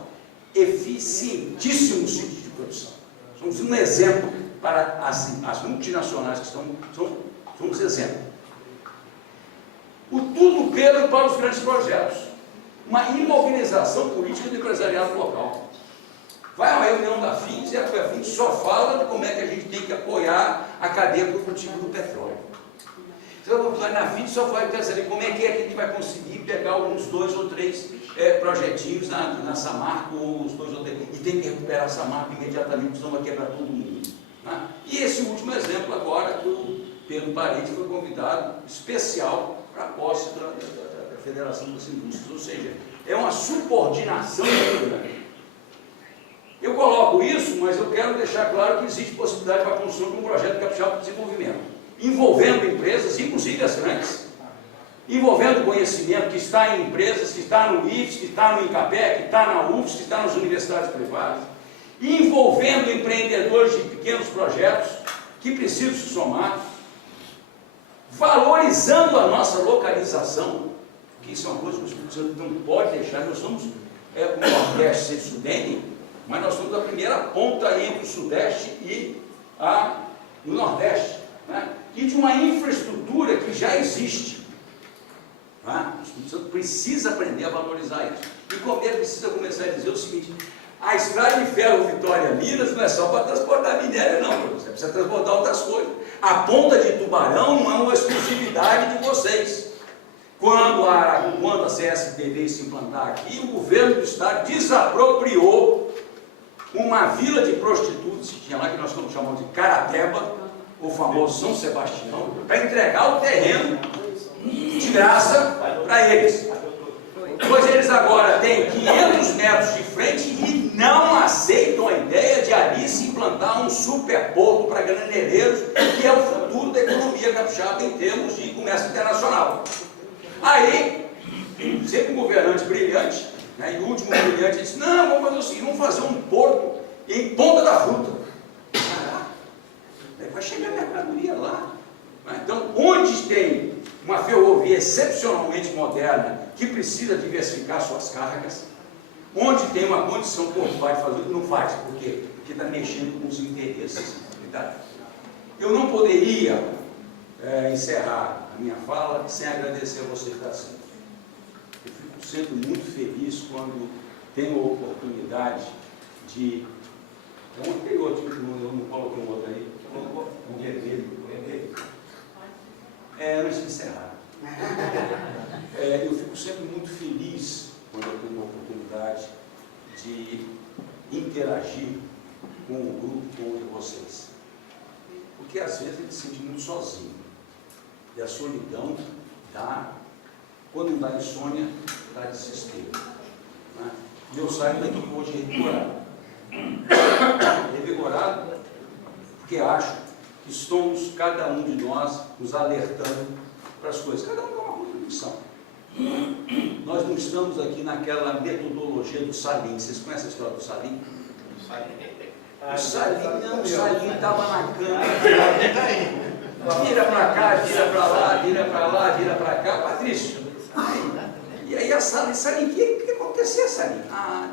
eficientíssimos sítios de produção. Somos um exemplo para as multinacionais que somos exemplo. O tudo Pedro para os grandes projetos. Uma imobilização política do empresariado local. Vai a uma reunião da FINS e a FINS só fala de como é que a gente tem que apoiar a cadeia produtiva do petróleo. Então, na FINS só vai saber como é que a gente vai conseguir pegar uns 2 ou 3 projetinhos na Samarco, ou uns 2 ou 3, e tem que recuperar a Samarco imediatamente, senão vai quebrar todo mundo. Né? E esse último exemplo agora, que o Pedro Parente foi convidado especial para a posse da Federação das Indústrias, ou seja, é uma subordinação muito grande. Eu coloco isso, mas eu quero deixar claro que existe possibilidade para a construção de um projeto capixaba de desenvolvimento, envolvendo empresas, inclusive as grandes, envolvendo conhecimento que está em empresas, que está no IFES, que está no INCAPEC, que está na UFES, que está nas universidades privadas, envolvendo empreendedores de pequenos projetos que precisam se somar, valorizando a nossa localização, que isso é uma coisa que o Espírito Santo não pode deixar. Nós somos o Nordeste Sudene, mas nós somos a primeira ponta entre o Sudeste e o Nordeste, né? E de uma infraestrutura que já existe. Né? O Espírito Santo precisa aprender a valorizar isso. E o governo precisa começar a dizer o seguinte: a estrada de ferro Vitória-Minas não é só para transportar minério, não, você precisa transportar outras coisas. A ponta de Tubarão não é uma exclusividade de vocês. Quando a CST veio se implantar aqui, o governo do estado desapropriou uma vila de prostitutas que tinha lá, que nós estamos chamando de Carateba, o famoso São Sebastião, para entregar o terreno de graça para eles. Pois eles agora têm 500 metros de frente e não aceitam a ideia de ali se implantar um superporto para granelheiros, que é o futuro da economia capixaba em termos de comércio internacional. Aí, sempre um governante brilhante, né, e o último brilhante disse: não, vamos fazer o seguinte, vamos fazer um porto em Ponta da Fruta. Caraca, vai chegar a mercadoria lá. Então, onde tem uma ferrovia excepcionalmente moderna, que precisa diversificar suas cargas, onde tem uma condição portuária de fazer, não faz. Por quê? Porque está mexendo com os interesses. Tá? Eu não poderia encerrar a minha fala sem agradecer a você que está assim. Eu fico sempre muito feliz quando tenho a oportunidade de... Tem outro, eu não coloquei um outro aí, um vermelho. Antes de encerrar. Eu fico sempre muito feliz quando eu tenho a oportunidade de interagir com um grupo como o de vocês. Porque às vezes a gente se sente muito sozinho. E a solidão dá, quando não dá insônia, dá desespero. Né? E eu saio daqui hoje revigorado. Revigorado porque acho que estamos, cada um de nós, nos alertando para as coisas. Cada um dá uma contribuição. Nós não estamos aqui naquela metodologia do Salim. Vocês conhecem a história do Salim? O Salim estava na cama. Vira para cá, vira para lá, vira para lá, vira para cá. Patrício. E aí a Salim, o que aconteceu, Salim?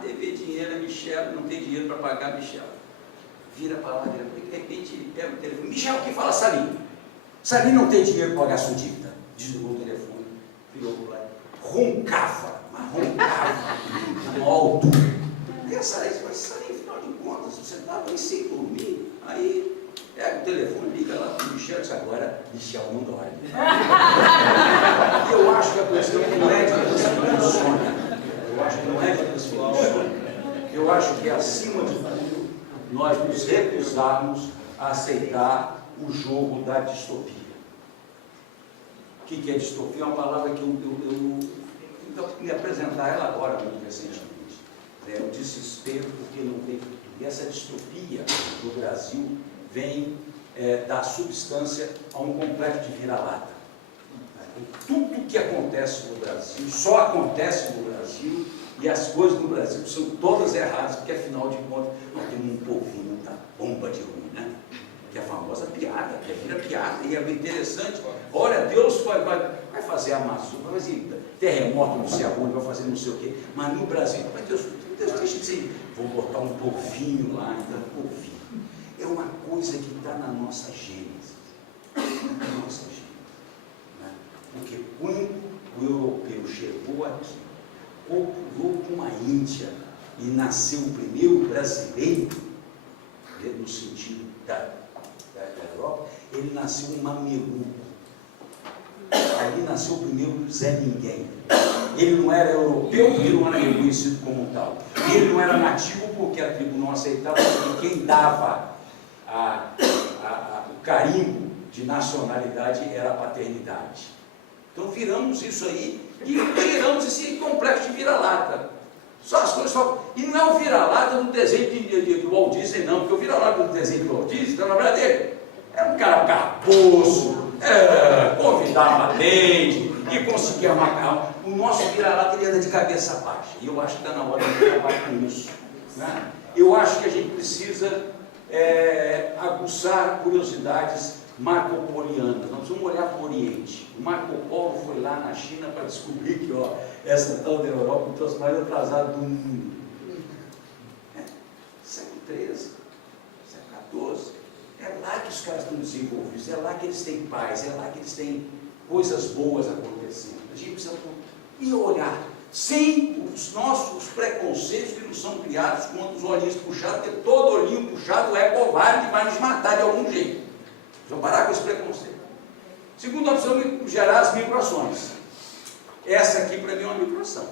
Dever dinheiro a Michel, não tem dinheiro para pagar a Michel. Vira para lá, vira para lá. De repente ele pega o telefone. Michel, o que fala Salim? Salim não tem dinheiro para pagar a sua dívida. Desligou o telefone, virou para lá. Roncava, na maior altura. Aí a Salim disse: mas Salim, afinal de contas, você estava aí sem dormir. Aí pega o telefone, liga lá para o Michel e diz: agora Michel não dorme. Eu acho que a questão não é de você não sonha. Eu acho que não é de que, acima de tudo, nós nos recusarmos a aceitar o jogo da distopia. O que é distopia? É uma palavra que eu me apresentar ela agora, muito recentemente. É o desespero porque não tem futuro. E essa distopia no Brasil vem dar substância a um completo de vira-lata. Tudo que acontece no Brasil só acontece no Brasil, e as coisas no Brasil são todas erradas, porque afinal de contas nós temos um povinho da bomba de ruim, né? Que é a famosa piada, que vira piada, e é bem interessante. Olha, Deus vai fazer a Amazônia, vai fazer terremoto, não sei aonde, vai fazer não sei o quê, mas no Brasil, mas Deus deixa de ser, vou botar um povinho lá, então, um povinho. É uma coisa que está na nossa gênese. Na nossa gênese. Né? Porque quando o europeu chegou aqui, copulou com a Índia e nasceu o primeiro brasileiro, no sentido da Europa, ele nasceu um mameluco. Ali nasceu o primeiro Zé Ninguém. Ele não era europeu porque não era reconhecido como tal. Ele não era nativo porque a tribo não aceitava, porque quem dava o carimbo de nacionalidade era a paternidade. Então viramos isso aí e geramos esse complexo de vira-lata. Só as coisas E não é o vira-lata do desenho de Walt Disney, não, porque o vira-lata do desenho de Walt Disney, na verdade dele, era um cara carposo, convidava dente e conseguia macarrão. O nosso vira-lata ele anda de cabeça baixa. E eu acho que está na hora de trabalhar com isso. Né? Eu acho que a gente precisa aguçar curiosidades marcopolianas. Nós vamos olhar para o Oriente. O Marco Polo foi lá na China para descobrir que essa tal da Europa é o troço mais atrasado do mundo. Século XIII, século XIV. É lá que os caras estão desenvolvidos, é lá que eles têm paz, é lá que eles têm coisas boas acontecendo. A gente precisa ir olhar, sem os nossos preconceitos que nos são criados contra os olhinhos puxados, porque todo olhinho puxado é covarde e vai nos matar de algum jeito. Vamos parar com esse preconceito. Segunda opção é gerar as microações. Essa aqui para mim é uma microação.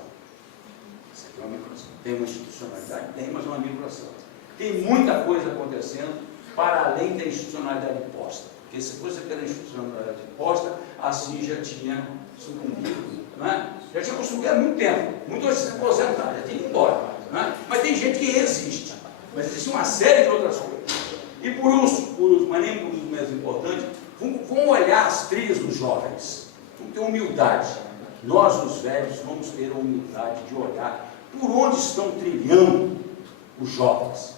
Essa aqui é uma microação. Tem uma institucionalidade? Tem, mas é uma microação. Tem muita coisa acontecendo para além da institucionalidade posta. Porque se fosse pela institucionalidade posta, assim já tinha sucumbido, não é? Já tinha consumido há muito tempo. Muitos se aposentaram, já tinha ido embora. Não é? Mas tem gente que resiste. Mas existe uma série de outras coisas. E por último, mas nem por último menos importante, vamos olhar as trilhas dos jovens. Vamos ter humildade. Nós, os velhos, vamos ter a humildade de olhar por onde estão trilhando os jovens.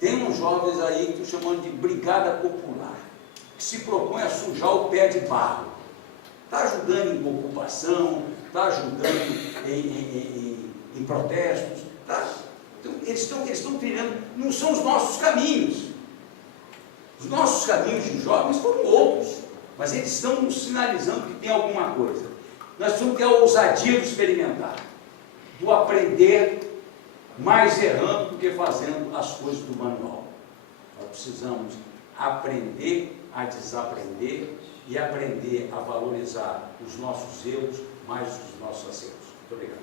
Tem uns jovens aí que estão chamando de Brigada Popular, que se propõe a sujar o pé de barro. Está ajudando em ocupação, está ajudando em protestos. Tá? Então, eles estão trilhando, não são os nossos caminhos. Os nossos caminhos de jovens foram outros, mas eles estão nos sinalizando que tem alguma coisa. Nós precisamos ter a ousadia do experimentar, do aprender mais errando do que fazendo as coisas do manual. Nós precisamos aprender a desaprender e aprender a valorizar os nossos erros mais do que os nossos acertos. Muito obrigado.